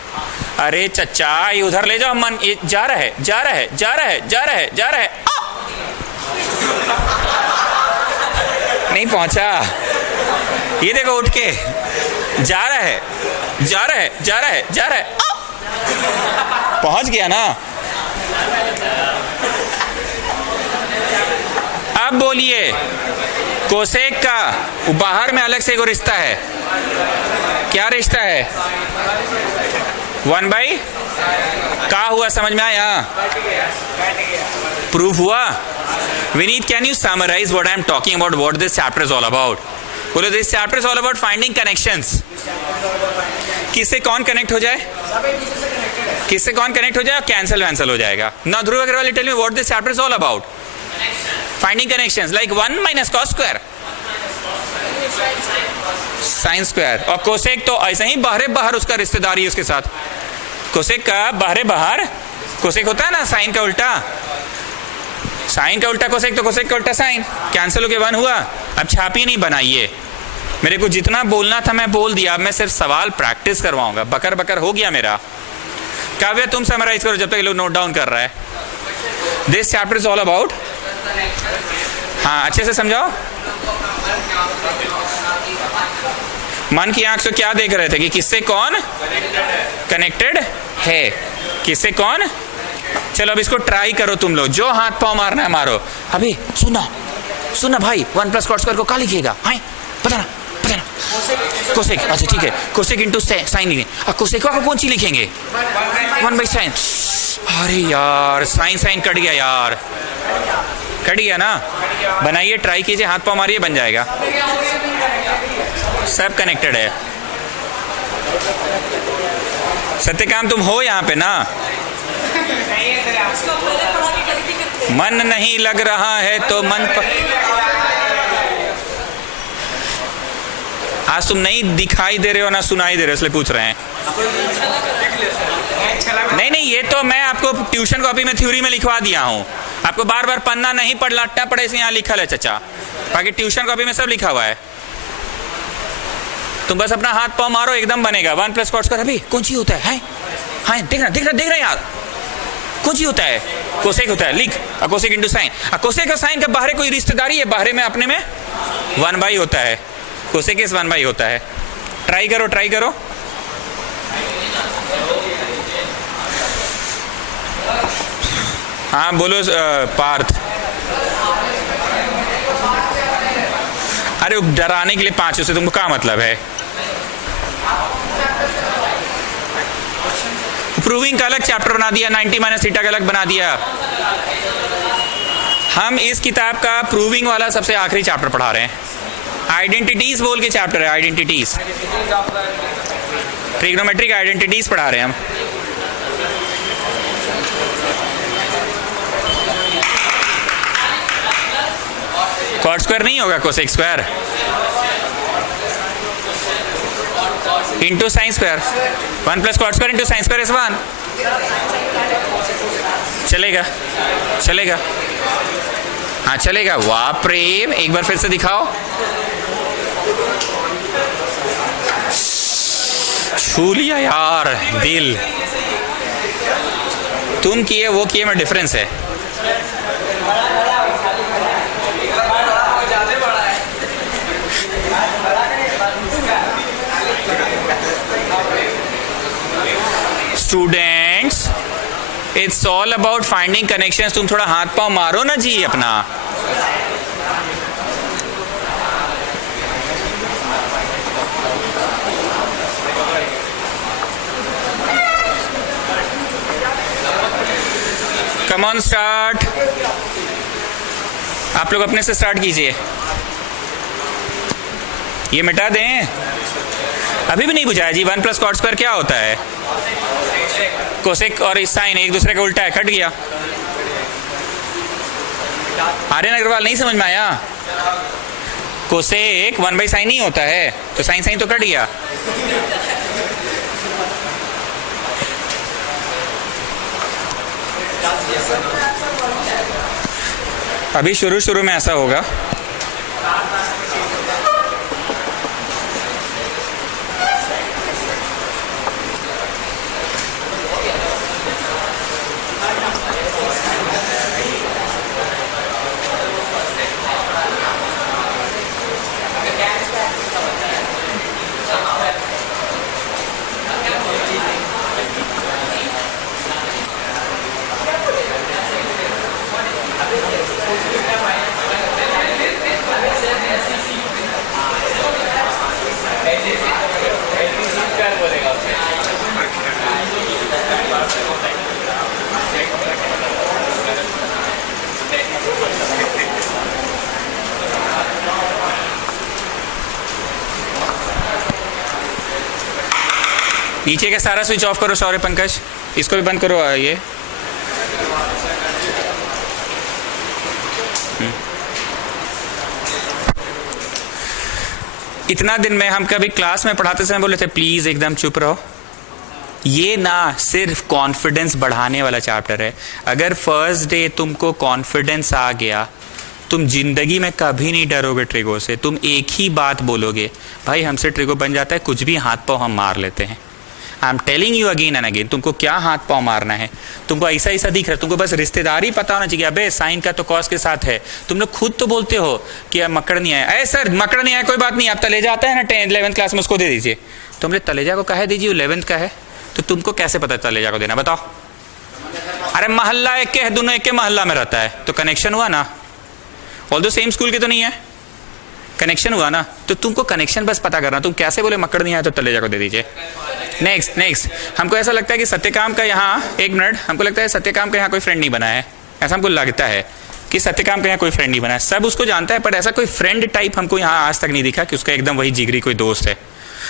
अरे चचा ये उधर ले जाओ मन, ये जा रहा है जा रहा है जा रहा है जा रहा है जा रहा है, नहीं पहुंचा। ये देखो उठ के जा रहा है जा रहा है जा रहा है जा रहा है, पहुंच गया ना। अब बोलिए कोसेक का बाहर में अलग से एक रिश्ता है। क्या रिश्ता है? 1 बाई का हुआ, समझ में आया? प्रूफ हुआ? Vineet, can you summarise what I am talking about, what this chapter is all about? बोलो, this chapter is all about finding connections. किससे कौन कनेक्ट हो जाए, किससे कौन कनेक्ट हो जाए, कैंसिल वैंसिल हो जाएगा ना। Dhruv Agarwal tell me what this chapter is all about, finding connections like 1 minus cos square, sine square. और कोसेक तो ऐसे ही बाहरे बाहर उसका रिश्तेदारी है उसके साथ। कोसेक का बाहरे बाहर, कोसेक होता है ना साइन का उल्टा, साइन का उल्टा कोसेक, तो कोसेक का उल्टा साइन। कैंसिल होके 1 हुआ। अब छापी नहीं बनाइए, मेरे को जितना बोलना था मैं बोल दिया। अब मैं सिर्फ सवाल प्रैक्टिस करवाऊंगा, बकर बकर हो गया मेरा। काव्य तुम समराइज करो जब तक ये लोग नोट डाउन कर रहा है। This chapter is all about, हाँ अच्छे से समझाओ। मन की आंख से क्या देख रहे थे कि किससे कौन कनेक्टेड है, किससे कौन। चलो अब इसको ट्राई करो तुम लोग, जो हाथ पांव मारना है मारो। अभी सुना सुना भाई, 1 प्लस कॉट स्क्वायर को क्या लिखिएगा, हाँ बताना बताना। कोसेक, अच्छा ठीक है, कोसेक इंटू साइन लिखेंगे। कोसेक का कौन सी लिखेंगे? 1 बाई साइन। अरे यार साइन साइन कट गया यार, कट गया ना। बनाइए, ट्राई कीजिए, हाथ पांव मारिए, बन जाएगा। सब कनेक्टेड है। सत्यकाम तुम हो यहाँ पे ना? मन नहीं लग रहा है तो मन आज तुम नहीं दिखाई दे रहे हो ना सुनाई दे रहे हो, इसलिए पूछ रहे हैं। नहीं नहीं, ये तो मैं आपको ट्यूशन कॉपी में थ्योरी में लिखवा दिया हूँ। आपको बार बार पन्ना नहीं पलटना पड़े, इसलिए यहाँ लिखा है चचा। बाकी ट्यूशन कॉपी में सब लिखा हुआ है। तुम बस अपना हाथ पांव मारो, एकदम बनेगा। 1 प्लस कॉट स्क्वायर। अभी कौन सी होता है? हाँ देख रहा यार, कौन सी होता है? कोसेक होता है, लिख। Cosec into sine. कोसेक का साइन का बाहर कोई रिश्तेदारी है, बाहर में अपने में 1 बाई होता है। कोसेक इस 1 बाई होता है। ट्राई करो ट्राई करो। हाँ बोलो पार्थ। अरे डराने के लिए 5 से तुमको क्या मतलब है? प्रूविंग का अलग चैप्टर बना दिया, 90 माइनस थीटा का अलग बना दिया। हम इस किताब का प्रूविंग वाला सबसे आखिरी चैप्टर पढ़ा रहे हैं। आइडेंटिटीज बोल के चैप्टर है, आइडेंटिटीज, ट्रिग्नोमेट्रिक आइडेंटिटीज पढ़ा रहे हैं हम। कॉट स्क्वायर नहीं होगा cosec square into sine square, 1 plus cot square into sine square is 1। चलेगा चलेगा, हाँ चलेगा। वाह प्रेम, एक बार फिर से दिखाओ। छू लिया यार दिल। तुम किए वो किए में डिफरेंस है। Students, it's all about finding connections. तुम थोड़ा हाथ पांव मारो ना जी अपना। Come on start. आप लोग अपने से स्टार्ट कीजिए। ये मिटा दें, अभी भी नहीं बुझाया जी। 1 प्लस कॉट स्क्वायर क्या होता है? कोसेक और साइन एक दूसरे का उल्टा है, कट गया। आर्यन अग्रवाल नहीं समझ में आया? कोसेक 1 बाई साइन नहीं होता है, तो साइन साइन तो कट गया। अभी शुरू शुरू में ऐसा होगा। नीचे का सारा स्विच ऑफ करो। सॉरी पंकज, इसको भी बंद करो। ये इतना दिन में हम कभी क्लास में पढ़ाते समय बोले थे प्लीज एकदम चुप रहो। ये ना सिर्फ कॉन्फिडेंस बढ़ाने वाला चैप्टर है। अगर फर्स्ट डे तुमको कॉन्फिडेंस आ गया, तुम जिंदगी में कभी नहीं डरोगे ट्रिगो से। तुम एक ही बात बोलोगे, भाई हमसे ट्रिगो बन जाता है, कुछ भी हाथ पाँव हम मार लेते हैं। I am telling you again and again, तुमको क्या हाथ पाँव मारना है? तुमको ऐसा ऐसा दिख रहा है, तुमको बस रिश्तेदारी पता होना चाहिए। अबे साइन का तो कॉस के साथ है। तुम लोग खुद तो बोलते हो कि मकड़ नहीं आया। अरे सर मकड़ नहीं आया, कोई बात नहीं, आप तलेजा आता है ना 11th क्लास में, उसको दे दीजिए। तुम लोग तलेजा को कहे दीजिए, 11th का है तो तुमको कैसे पता तलेजा को देना, बताओ? अरे मोहल्ला एक के है, दोनों एक के मोहल्ला में रहता है तो कनेक्शन हुआ ना। ऑल दो सेम स्कूल के तो नहीं है, कनेक्शन हुआ ना। तो तुमको कनेक्शन बस पता करना। तुम कैसे बोले मकड़ नहीं आया तो तलेजा को दे दीजिए। नेक्स्ट हमको ऐसा लगता है कि सत्यकाम का यहाँ, एक मिनट, हमको लगता है सत्यकाम का यहाँ कोई फ्रेंड नहीं बना है। ऐसा हमको लगता है कि सत्यकाम का यहाँ कोई फ्रेंड नहीं बना है। सब उसको जानता है पर ऐसा कोई फ्रेंड टाइप हमको यहाँ आज तक नहीं दिखा कि उसका एकदम वही जिगरी कोई दोस्त है।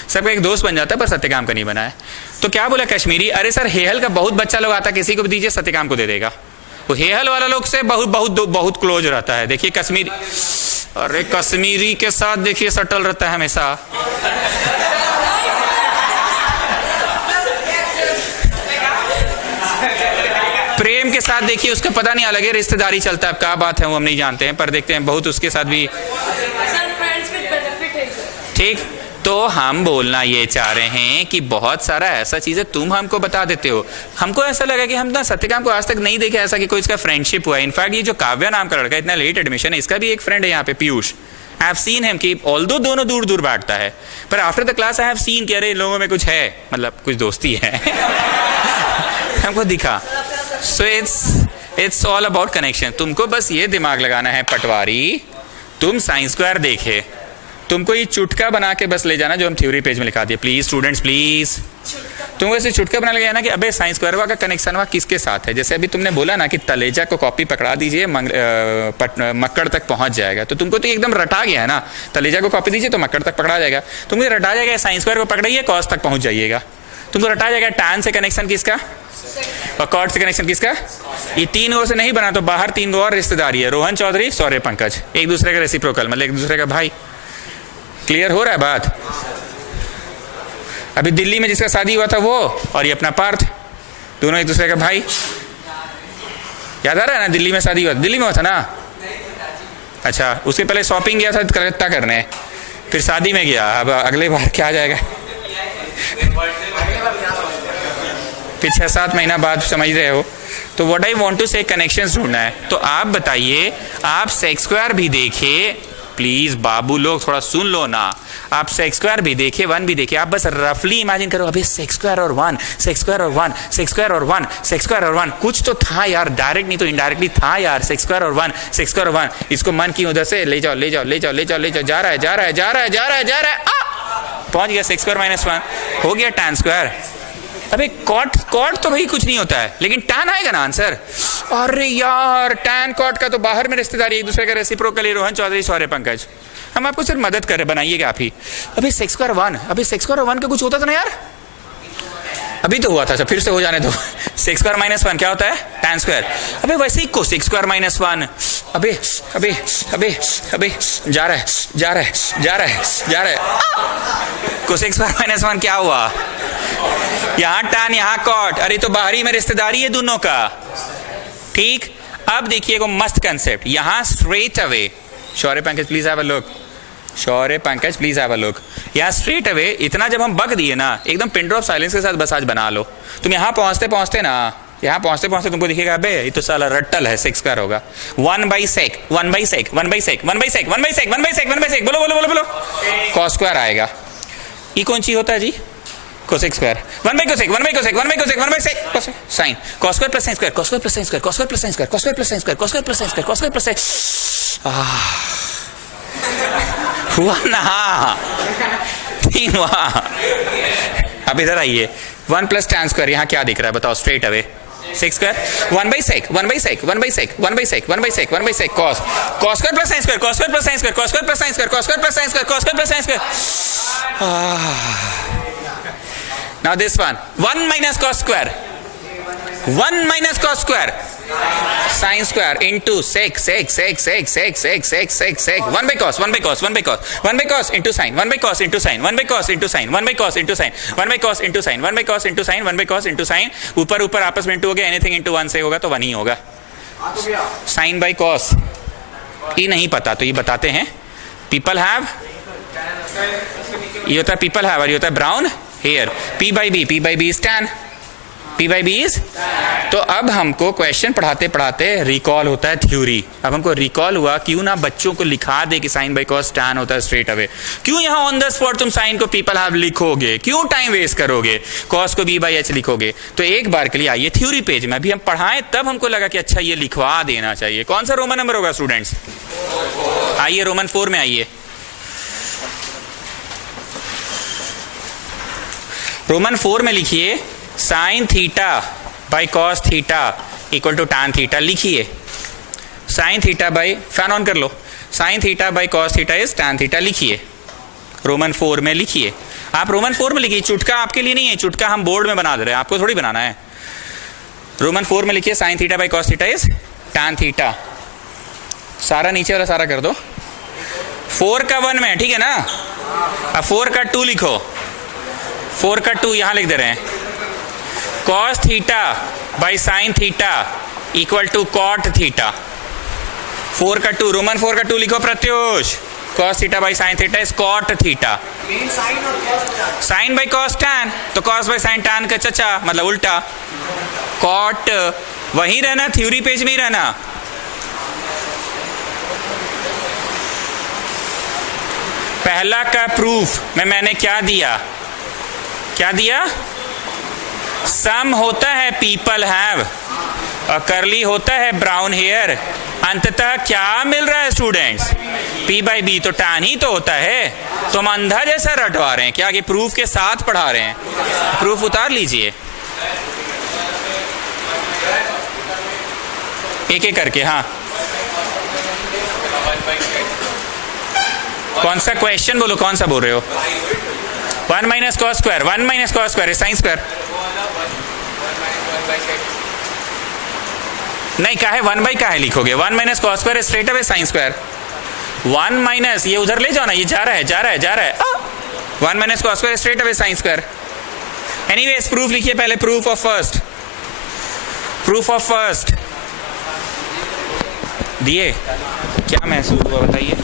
सबका एक दोस्त बन जाता है पर सत्यकाम का नहीं बना है। तो क्या बोला कश्मीरी, अरे सर हेहल का बहुत बच्चा लोग आता है, किसी को भी दीजिए सत्यकाम को दे देगा। वो हेहल वाला लोग से बहुत बहुत बहुत क्लोज रहता है। देखिए कश्मीरी, अरे कश्मीरी के साथ देखिए सटल रहता है हमेशा। प्रेम के साथ देखिए उसका पता नहीं, अलग है रिश्तेदारी चलता है। अब क्या बात है वो हम नहीं जानते हैं, पर देखते हैं बहुत उसके साथ भी। ठीक, तो हम बोलना ये चाह रहे हैं कि बहुत सारा ऐसा चीजें तुम हमको बता देते हो। हमको ऐसा लगा कि हम ना सत्यकाम को आज तक नहीं देखे ऐसा कि कोई इसका फ्रेंडशिप हुआ है। इनफैक्ट ये जो काव्या नाम का लड़का इतना लेट एडमिशन है, इसका भी एक फ्रेंड है यहाँ पे, Piyush. I have seen him कि ऑल्दो दोनों दूर दूर बैठता है, पर after the class I have seen कि अरे इन लोगों में कुछ है, मतलब कुछ दोस्ती है। हमको दिखा। So it's all about connection. तुमको बस ये दिमाग लगाना है पटवारी, तुम साइंस स्क्वायर देखे, तुमको ये चुटका बना के बस ले जाना जो हम थ्योरी पेज में लिखा दिए। प्लीज स्टूडेंट्स प्लीज, तुमको ऐसे चुटका बना ले जाना कि अबे साइंस स्क्वायर का कनेक्शन हुआ किसके साथ है। जैसे अभी तुमने बोला ना कि तलेजा को कॉपी पकड़ा दीजिए मक्कड़ तक पहुंच जाएगा, तो तुमको तो एकदम रटा गया है ना। तलेजा को कॉपी दीजिए तो मक्कड़ तक पकड़ा जाएगा। तुमको रटा जाएगा साइंस स्क्वायर को पकड़ाइए कॉस तक पहुंच जाइएगा। तुमको रटा जाएगा टैन से कनेक्शन किसका, और कॉर्ड से कनेक्शन किसका? ये 3 ओर से नहीं बना तो बाहर 3 और रिश्तेदारी है, रोहन चौधरी सौर्य पंकज, एक दूसरे का रेसिप्रोकल, मतलब एक दूसरे का भाई। क्लियर हो रहा है बात? अभी दिल्ली में जिसका शादी हुआ था वो और ये अपना पार्थ, दोनों एक दूसरे का भाई। याद आ रहा है ना? दिल्ली में शादी हुआ, दिल्ली में हुआ था ना? अच्छा, उसके पहले शॉपिंग गया था कलकत्ता करने, फिर शादी में गया, अब अगले बार क्या जाएगा? फिर 6-7 महीना बाद, समझ रहे हो? तो व्हाट आई वांट टू से कनेक्शंस ढूंढना है। तो आप बताइए, आप सेक्स स्क्वायर भी देखिए, प्लीज बाबू लोग थोड़ा सुन लो ना, आप सेक्स स्क्वायर भी देखिए, 1 भी देखिए, आप बस रफली इमेजिन करो, अभी सेक्स स्क्वायर और 1, सेक्स स्क्वायर और 1, सेक्स स्क्वायर और 1, सेक्स स्क्वायर और 1, कुछ तो था यार, डायरेक्ट नहीं तो इनडायरेक्टली था यार, सेक्स स्क्वायर और 1, सेक्स स्क्वायर और 1। इसको मन की उधर से ले जाओ ले जाओ ले जाओ ले जाओ ले जाओ, जा रहा है जा रहा है जा रहा है जा रहा है जा रहा है, पहुंच गया सेक्स स्क्वायर -1, हो गया टैन स्क्वायर। अबे कॉट तो भाई कुछ नहीं होता है, लेकिन टैन आएगा ना आंसर। अरे यार, टैन कॉट का तो बाहर में रिश्तेदारी, एक दूसरे का रेसिप्रोकल, रोहन चौधरी सौर्य पंकज। हम आपको सिर्फ मदद कर रहे, बनाइएगा आप ही। अभी सेक्स स्क्वायर 1, अभी सेक्स स्क्वायर 1 का कुछ होता था ना यार, अभी तो हुआ था। अच्छा, फिर से हो जाने दो। सेक्स स्क्वायर -1 क्या होता है? Tan square. अबे वैसे ही कोसेक स्क्वायर -1, अबे अबे अबे अबे जा रहा है जा रहा है जा रहा है जा रहा है, कोसेक स्क्वायर -1 क्या हुआ? यहाँ टैन यहाँ कॉट, अरे तो बाहरी में रिश्तेदारी है दोनों का, ठीक। अब देखिए को मस्त कंसेप्ट, यहाँ straight away, Shaurya Pankaj please have a look, Shaurya Pankaj please have a look, यहाँ स्ट्रेट अवे इतना जब हम बक दिए ना, एकदम पिन ड्रॉप साइलेंस के साथ बस आज बना लो। तुम यहाँ पहुंचते पहुंचते ना, यहाँ पहुंचते पहुंचते तुमको दिखेगा अबे ये तो साला रट्टल है, सेक्स स्क्वायर होगा 1/sec 1/sec 1/sec 1/sec 1/sec 1/sec 1/sec, बोलो बोलो बोलो बोलो, कॉस स्क्वायर आएगा। ये कौन सी होता है जी? Cosec square 1/cosec 1/cosec 1/cosec 1/sec sine, cos square plus sine square, cos square plus sine square, cos square plus sine square, cos square plus sine square, cos square plus sine square, cos square plus sine, हुआ ना? नहीं हुआ। अब इधर आइए, 1 plus tan square, यहाँ क्या दिख रहा है बताओ straight away? Sex square 1/sec 1/sec 1/sec 1/sec 1/sec 1/sec cos, cos square plus sine square, cos square plus sine square, cos square plus sine square, cos square plus sine square, cos square plus sine square. Now this one, 1 minus cos square, 1 minus cos square, sin square into sec 1/cos 1/cos 1/cos 1/cos into sin 1/cos into sin 1/cos into sin 1/cos into sin 1/cos into sin 1/cos into sin 1/cos into sin, ऊपर ऊपर आपस में into हो गया, anything into 1 से होगा तो 1 ही होगा। sin by cos ये नहीं पता तो ये बताते हैं, people have, ये होता है people have और ये होता है brown hair, P by B is tan, P by B is। तो अब हमको क्वेश्चन पढ़ाते पढ़ाते रिकॉल होता है थ्योरी। अब हमको रिकॉल हुआ, क्यों ना बच्चों को लिखा दे कि साइन बाई कॉस टैन होता है स्ट्रेट अवे, क्यों यहाँ ऑन द स्पॉट तुम साइन को पीपल हैव लिखोगे, क्यों टाइम वेस्ट करोगे, कॉस को B by H लिखोगे। तो एक बार के लिए आइए थ्योरी पेज में, अभी हम पढ़ाएं तब हमको लगा कि अच्छा ये लिखवा देना चाहिए। कौन सा रोमन नंबर होगा स्टूडेंट्स? आइए रोमन 4 में आइए, रोमन 4 में लिखिए sine theta by cos theta equal to tan theta, लिखिए sine theta by, fan on कर लो, sine theta by cos theta is tan theta, लिखिए रोमन 4 में लिखिए। आप रोमन 4 में लिखिए, चुटका आपके लिए नहीं है, चुटका हम बोर्ड में बना दे रहे हैं, आपको थोड़ी बनाना है। रोमन 4 में लिखिए sine theta by cos theta is tan theta, सारा नीचे वाला सारा कर दो, 4 का 1 में, ठीक है ना। अब 4 का 2 लिखो, 4 का 2 यहां लिख दे रहे हैं, cos theta by sine theta equal to cot theta. 4 का 2, रोमन 4 का 2 लिखो Pratyush, cos theta by sine theta is cot theta, sine by cos tan तो कॉस बाई साइन टैन का चचा, मतलब उल्टा, कॉट वहीं रहना, थ्योरी पेज में ही रहना। पहला का प्रूफ में मैंने क्या दिया, क्या दिया? सम होता है पीपल हैव और करली होता है ब्राउन हेयर। अंततः क्या मिल रहा है स्टूडेंट्स? P by B तो टैन ही तो होता है। तो हम अंधा जैसा रटवा रहे हैं क्या कि प्रूफ के साथ पढ़ा रहे हैं? प्रूफ उतार लीजिए एक एक करके। हाँ, कौन सा क्वेश्चन बोलो, कौन सा बोल रहे हो? 1 minus cos square, 1 minus cos square is sin square। नहीं, काहे 1 काहे लिखोगे? 1 minus cos square straight away sign square. 1 minus, ये उधर ले जाओ ना, ये जा रहा है जा रहा है जा रहा है। 1 minus cos square straight away sine square. Anyways proof लिखिए पहले, proof of first. Proof of first दिए, क्या महसूस हुआ बताइए?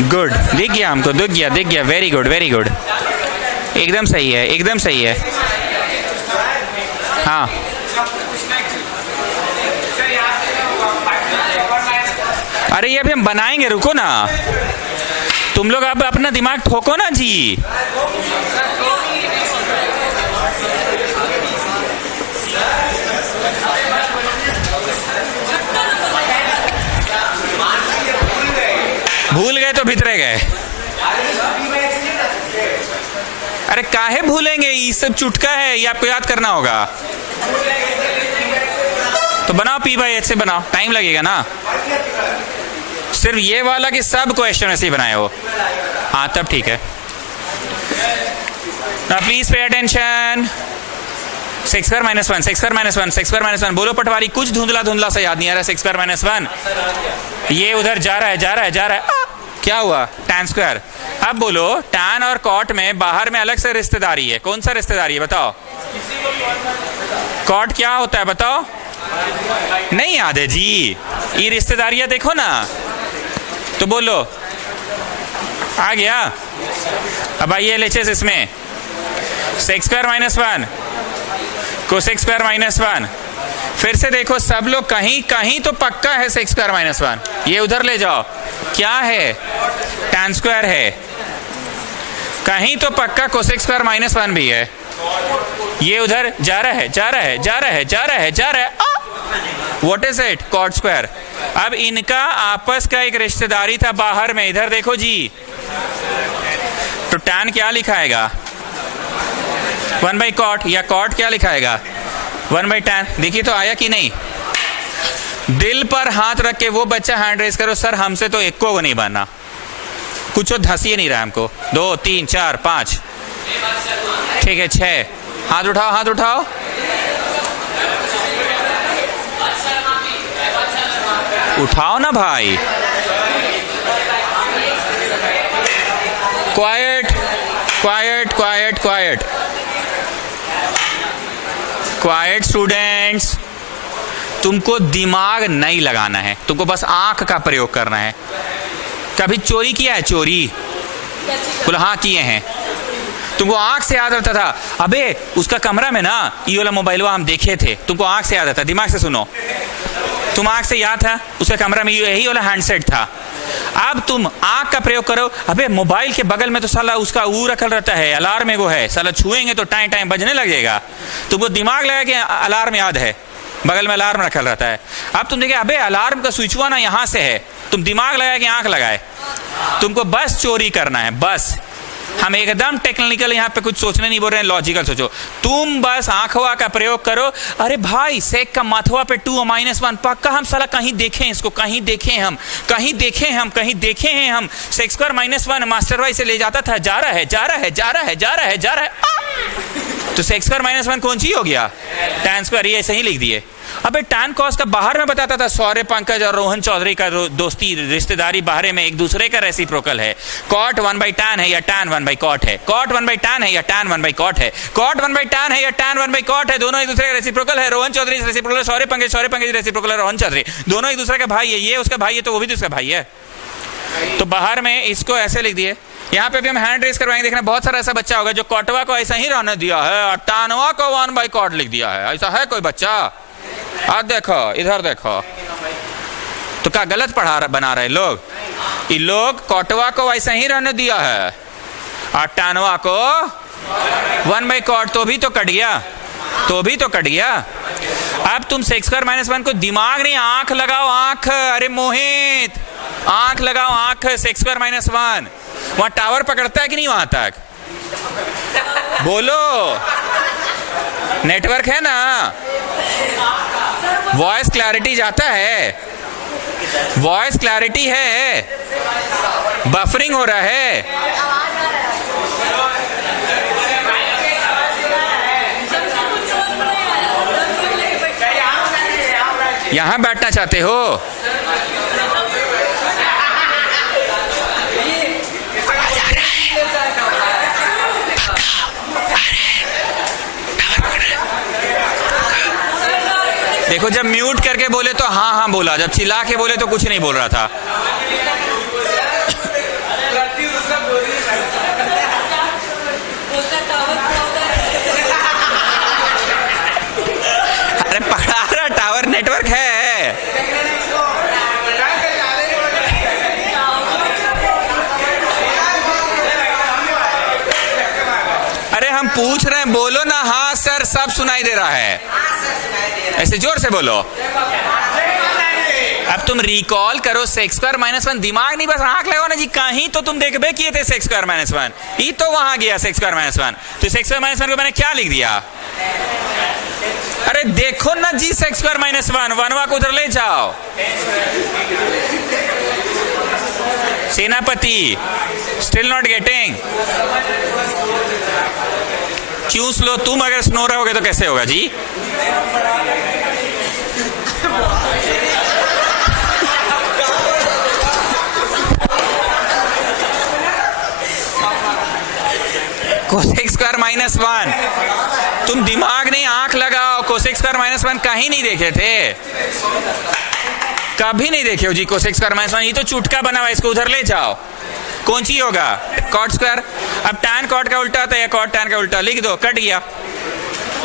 गुड, दिख गया हमको, दिख गया, वेरी गुड, वेरी गुड, एकदम सही है, एकदम सही है। हाँ, अरे ये अभी हम बनाएंगे, रुको ना, तुम लोग अब अपना दिमाग ठोको ना जी। भूल गए तो भितरे गए। अरे काहे भूलेंगे, ये सब चुटका है, ये आपको याद करना होगा। तो बनाओ P/H से बनाओ, टाइम लगेगा ना। सिर्फ ये वाला कि सब क्वेश्चन ऐसे ही बनाए हो। हाँ तब ठीक है। Now please pay attention. Sex square minus one, sex square minus one, sex square minus one. बोलो पटवारी, कुछ धुंधला धुंधला सा याद नहीं आ रहा। सेक्स स्क्वायर माइनस वन, ये उधर जा रहा है, जा रहा है, जा रहा है। क्या हुआ? tan square. अब बोलो tan और cot में बाहर में अलग से रिश्तेदारी है, कौन सा रिश्तेदारी है बताओ? cot क्या होता है बताओ? नहीं याद है जी, ये रिश्तेदारियां देखो ना, तो बोलो। आ गया? अब आइए LHS इसमें, sex square minus one, cosec square minus one. फिर से देखो सब लोग, कहीं कहीं तो पक्का है सेक्स स्क्वायर माइनस वन, ये उधर ले जाओ। क्या है? tan स्क्वायर है। कहीं तो पक्का कोसेक स्क्वायर माइनस वन भी है, ये उधर जा रहा है, जा रहा है, जा रहा है, जा रहा है, जा रहा है। What is it? cot square. अब इनका आपस का एक रिश्तेदारी था बाहर में, इधर देखो जी। तो tan क्या लिखाएगा? 1/cot, या cot क्या लिखाएगा? 1/tan। देखिए तो आया कि नहीं? दिल पर हाथ रख के वो बच्चा हैंड रेस करो, सर हमसे तो एक को नहीं बनना, कुछ धंसी नहीं रहा हमको। 2 3 4 5, ठीक है 6। हाथ उठाओ, हाथ उठाओ। उठाओ ना भाई। Quite, quite, quite, quite, quite students. तुमको दिमाग नहीं लगाना है, तुमको बस आंख का प्रयोग करना है। कभी चोरी किया है? चोरी बोलो हाँ किए हैं। तुमको आंख से याद रहता था, अबे उसका कमरा में ना ये वाला मोबाइल हम देखे थे, तुमको आंख से याद आता। दिमाग से सुनो, तुम आंख से याद था उसका कमरा में यही वाला हैंडसेट था। अब तुम आंख का प्रयोग करो, अबे मोबाइल के बगल में तो साला उसका वो रखल रहता है, अलार्म एगो है, साला छुएंगे तो टाइम टाइम बजने लगेगा। तुमको दिमाग लगा कि अलार्म याद है, बगल में अलार्म रखल रहता है। अब तुम देखिए अबे अलार्म का स्विचवा ना यहाँ से है, तुम दिमाग लगाए कि आंख लगाए। तुमको बस चोरी करना है, बस। हम एकदम टेक्निकल यहाँ पे कुछ सोचने नहीं बोल रहे हैं, लॉजिकल सोचो। तुम बस आंखवा का प्रयोग करो। अरे भाई सेक का माथवा पे 2-1 पक्का हम साला कहीं देखे हैं इसको, कहीं देखे हैं हम, कहीं देखे हैं हम, कहीं देखे हैं हम। सेक्स स्क्वायर -1 मास्टर भाई से ले जाता था, जा रहा है, जा रहा है, जा रहा है, जा रहा है, जा रहा है। तो सेक्स स्क्वायर -1 कौन सी हो गया? tan square. ये ऐसे ही लिख दिए। अबे tan cos का बाहर में बताता था, सौर्य पंकज और रोहन चौधरी का दोस्ती रिश्तेदारी बाहर में एक दूसरे का रेसिप्रोकल है। cot 1/tan है या tan 1/cot है, cot 1/tan है या tan 1/cot है, cot 1/tan है या tan 1/cot है, दोनों एक दूसरे का रेसिप्रोकल है। रोहन चौधरी रेसिप्रोकल है सौर्य पंकज रेसिप्रोकल है रोहन चौधरी, दोनों एक दूसरे का भाई है। ये उसका भाई है तो वो भी तो उसका भाई है। तो बाहर में इसको ऐसे लिख दिए। यहाँ पे भी हम हैंड रेस करवाएंगे, देखना बहुत सारा ऐसा बच्चा होगा जो कॉटवा को ऐसा ही रहने दिया है और टानवा को 1/cot लिख दिया है। ऐसा है कोई बच्चा? आज देखो, इधर देखो, तो क्या गलत बना रहे लोग? ये लोग कॉटवा को वैसा ही रहने दिया है और टानवा को 1/cot, तो भी तो कट गया, तो भी तो कट गया। अब तुम सेक्स स्क्वायर -1 को दिमाग नहीं, आंख लगाओ, आंख। अरे मोहित आंख लगाओ, आंख। सेक्स स्क्वायर -1 वहां टावर पकड़ता है कि नहीं? वहां तक बोलो, नेटवर्क है ना? वॉइस क्लैरिटी जाता है, वॉइस क्लैरिटी है, बफरिंग हो रहा है। यहां बैठना चाहते हो? देखो जब म्यूट करके बोले तो हाँ हाँ बोला, जब चिल्ला के बोले तो कुछ नहीं बोल रहा था। बोलो ना, हाँ सर सब सुनाई दे रहा है, ऐसे जोर से बोलो। अब तुम रिकॉल करो सेक्स स्क्वायर माइनस वन, दिमाग नहीं बस आंख लगाओ ना जी, कहीं तो तुम देखबे किए थे सेक्स स्क्वायर माइनस वन, ये तो वहां गया सेक्स स्क्वायर माइनस वन। तो सेक्स स्क्वायर माइनस वन को मैंने क्या लिख दिया? अरे देखो ना जी, सेक्स स्क्वायर माइनस वन, वनवा को उधर ले जाओ। सेनापति स्टिल नॉट गेटिंग, क्यों स्लो? तुम अगर स्नो रहोगे तो कैसे होगा जी? कोसेक स्क्वायर माइनस वन, तुम दिमाग नहीं आंख लगाओ, कोसेक स्क्वायर माइनस वन कहीं नहीं देखे थे, कभी नहीं देखे हो जी कोसेक स्क्वायर माइनस वन। ये तो चुटका बना हुआ, इसको उधर ले जाओ। कौन सी होगा? Cot square. अब टैन कॉट का उल्टा होता है, कॉट टैन का उल्टा, लिख दो, कट गया।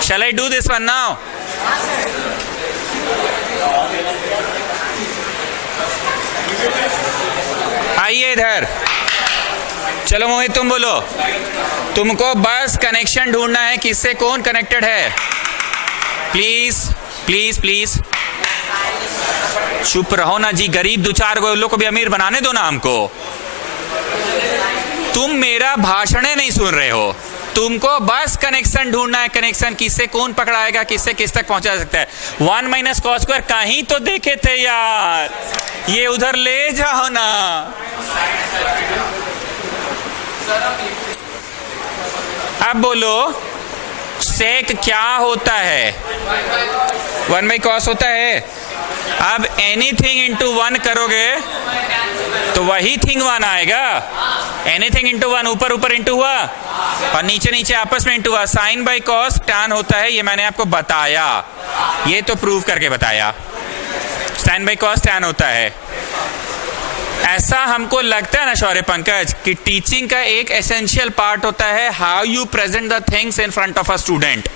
Shall I do this one now? आइए इधर, चलो मोहित तुम बोलो। तुमको बस कनेक्शन ढूंढना है, किससे कौन कनेक्टेड है। प्लीज प्लीज प्लीज चुप रहो ना जी, गरीब दो चार लोग को भी अमीर बनाने दो ना हमको। तुम मेरा भाषण नहीं सुन रहे हो, तुमको बस कनेक्शन ढूंढना है। कनेक्शन किससे कौन पकड़ाएगा, किससे किस तक पहुंचा सकता है। वन माइनस कॉस स्क्वायर कहीं तो देखे थे यार, ये उधर ले जाओ ना। अब बोलो सेक क्या होता है? वन बाई कॉस होता है। अब एनीथिंग इंटू वन करोगे तो वही थिंग वन आएगा। एनीथिंग इंटू वन, ऊपर ऊपर इंटू हुआ और नीचे नीचे आपस में इंटू हुआ। साइन बाई कॉस टैन होता है, ये मैंने आपको बताया, ये तो प्रूव करके बताया। साइन बाई कॉस टैन होता है। ऐसा हमको लगता है ना शौर्य पंकज कि टीचिंग का एक एसेंशियल पार्ट होता है how you present the things in front of a student.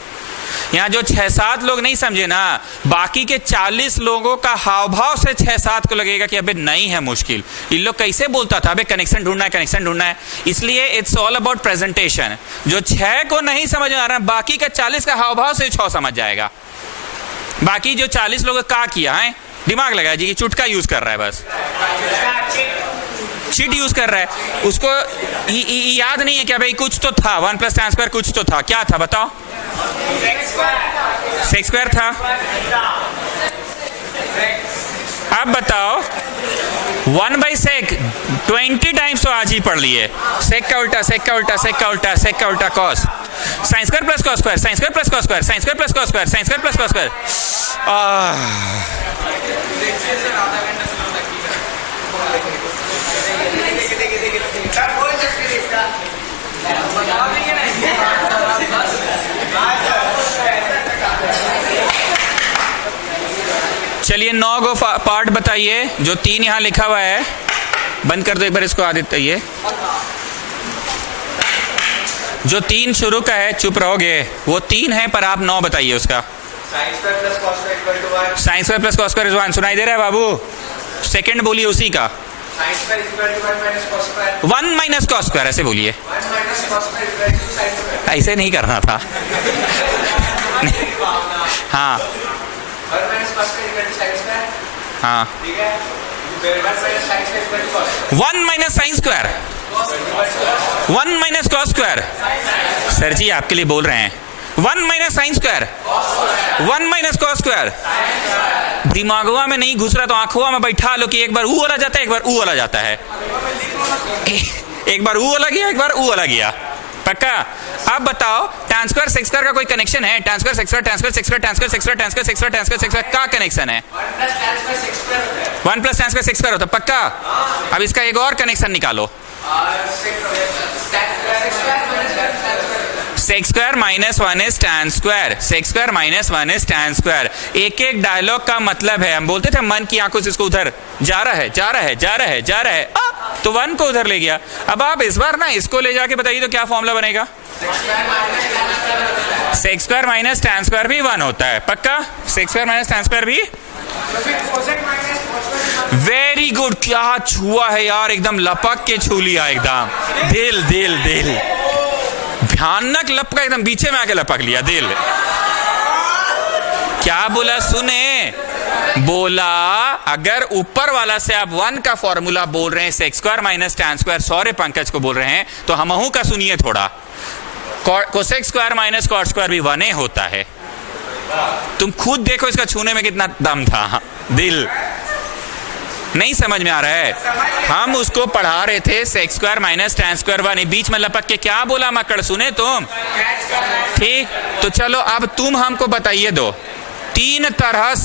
यहाँ जो 6-7 लोग नहीं समझे ना, बाकी के 40 लोगों का हाव भाव से 6-7 को लगेगा कि अबे नहीं है मुश्किल, इन लोग कैसे बोलता था, अबे कनेक्शन ढूंढना है, कनेक्शन ढूंढना है। इसलिए इट्स ऑल अबाउट प्रेजेंटेशन। जो 6 को नहीं समझ आ रहा, बाकी का 40 का हाव भाव से 6 समझ जाएगा। बाकी जो 40 लोगों का किया है, दिमाग लगाया जी, चुटका यूज कर रहा है, बस चीट यूज कर रहा है, उसको याद नहीं है क्या भाई कुछ तो था, 1 प्लस टैन स्क्वायर कुछ तो था। क्या था बताओ? सेक स्क्वायर था। अब बताओ 1 बाई सेक 20 टाइम्स तो आज ही पढ़ लिए। सेक का उल्टा, सेक का उल्टा, सेक का उल्टा, सेक का उल्टा cos, sine square plus cos square, sine square plus cos square, sine square plus cos square, sine square plus cos square. चलिए 9 गो पार्ट बताइए, जो 3 यहां लिखा हुआ है बंद कर दो एक बार इसको आदित्य। ये जो 3 शुरू का है, चुप रहोगे, वो 3 है पर आप 9 बताइए उसका। Sine square plus cos square is 1, सुनाई दे रहा है बाबू? सेकंड बोलिए उसी का। 1 माइनस कॉस स्क्वायर, ऐसे बोलिए। ऐसे नहीं करना था। हाँ हाँ, 1 minus sine square, 1 minus cos square. Sir जी आपके लिए बोल रहे हैं, 1 minus sine square, 1 minus cos square. दिमागवा में नहीं घुस रहा तो आंखों में बैठा लो कि एक बार ऊ वाला जाता है, एक बार ऊ वाला जाता है, एक बार ऊ वाला गया, एक बार ऊ वाला गया। पक्का? अब बताओ टैन स्क्वायर सेक स्क्वायर का कोई कनेक्शन है? Tan square sec square, tan square sec square, tan square sec square, tan square sec square, tan square sec square का कनेक्शन है? 1 plus tan square sec square होता है। पक्का? अब इसका एक और कनेक्शन निकालो। Sec square minus 1 is tan square, sec square minus 1 is tan square. एक एक डायलॉग का मतलब है, हम बोलते थे मन की आंखों से इसको उधर जा रहा है, जा रहा है, जा रहा है, जा रहा है, तो 1 को उधर ले गया। अब आप इस बार ना इसको ले जाके बताइए तो क्या फॉर्मूला बनेगा? Sec square minus tan square भी 1 होता है। पक्का? Sec square minus tan square भी। वेरी गुड, क्या छुआ है यार, एकदम लपक के छू लिया, एकदम दिल दिल दिल। भयानक लपका, एकदम बीचे में आके लपक लिया दिल। क्या बोला सुने, बोला अगर ऊपर वाला से आप 1 का फॉर्मूला बोल रहे हैं sec square minus tan square, sorry Pankaj को बोल रहे हैं, तो हमहू का सुनिए थोड़ा। Cosec square minus cot square भी 1 होता है। तुम खुद देखो इसका छूने में कितना दम था। दिल नहीं समझ में आ रहा है। हम उसको पढ़ा रहे थे sex square minus tan square 1, बीच में लपक के क्या बोला मक्कड़, सुने तुम? ठीक, तो चलो अब तुम हमको बताइए दो, तीन तरह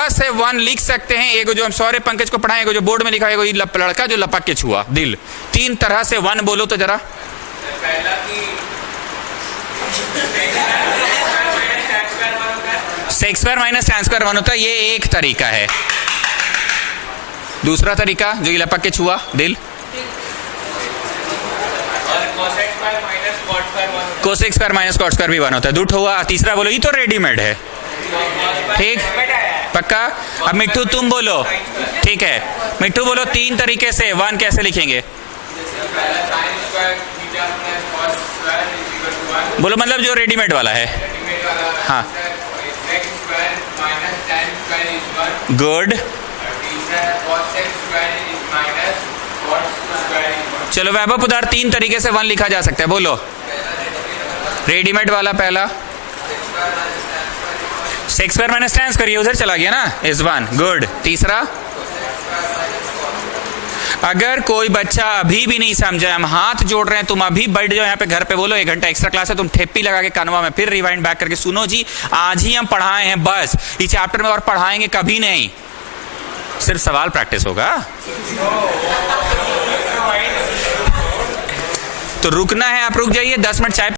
से 1 लिख सकते हैं। एक जो हम सौर्य पंकज को पढ़ाए, जो बोर्ड में लिखा है, ये लड़का जो लपक के छुआ दिल। 3 तरह से 1 बोलो तो जरा। Sex square minus tan square 1 होता है, ये एक तरीका है। दूसरा तरीका जो ये लपक के छुआ दिल, cosec square minus cot square भी 1 होता है, दुट हुआ। तीसरा बोलो, ये तो रेडीमेड है। ठीक, पक्का? अब मिट्टू तुम बोलो। ठीक है, मिट्टू बोलो 3 तरीके से 1 कैसे लिखेंगे? बोलो, मतलब जो रेडीमेड वाला है। हाँ, गुड। चलो वैभव पुदार, 3 तरीके से 1 लिखा जा सकता है, बोलो। रेडीमेड वाला पहला, sex square minus tan square, ये उधर चला गया ना, इस 1, गुड। तीसरा, अगर कोई बच्चा अभी भी नहीं समझा, हम हाथ जोड़ रहे हैं, तुम अभी बैठ जाओ यहाँ पे घर पे, बोलो 1 घंटा एक्स्ट्रा क्लास है, तुम ठेप्पी लगा के कानवा में, फिर रिवाइंड बैक करके सुनो जी, आज ही हम पढ़ाए हैं, बस इस चैप्टर में और पढ़ाएंगे कभी नहीं, सिर्फ सवाल प्रैक्टिस होगा। तो रुकना है, आप रुक जाइए, 10 मिनट चाय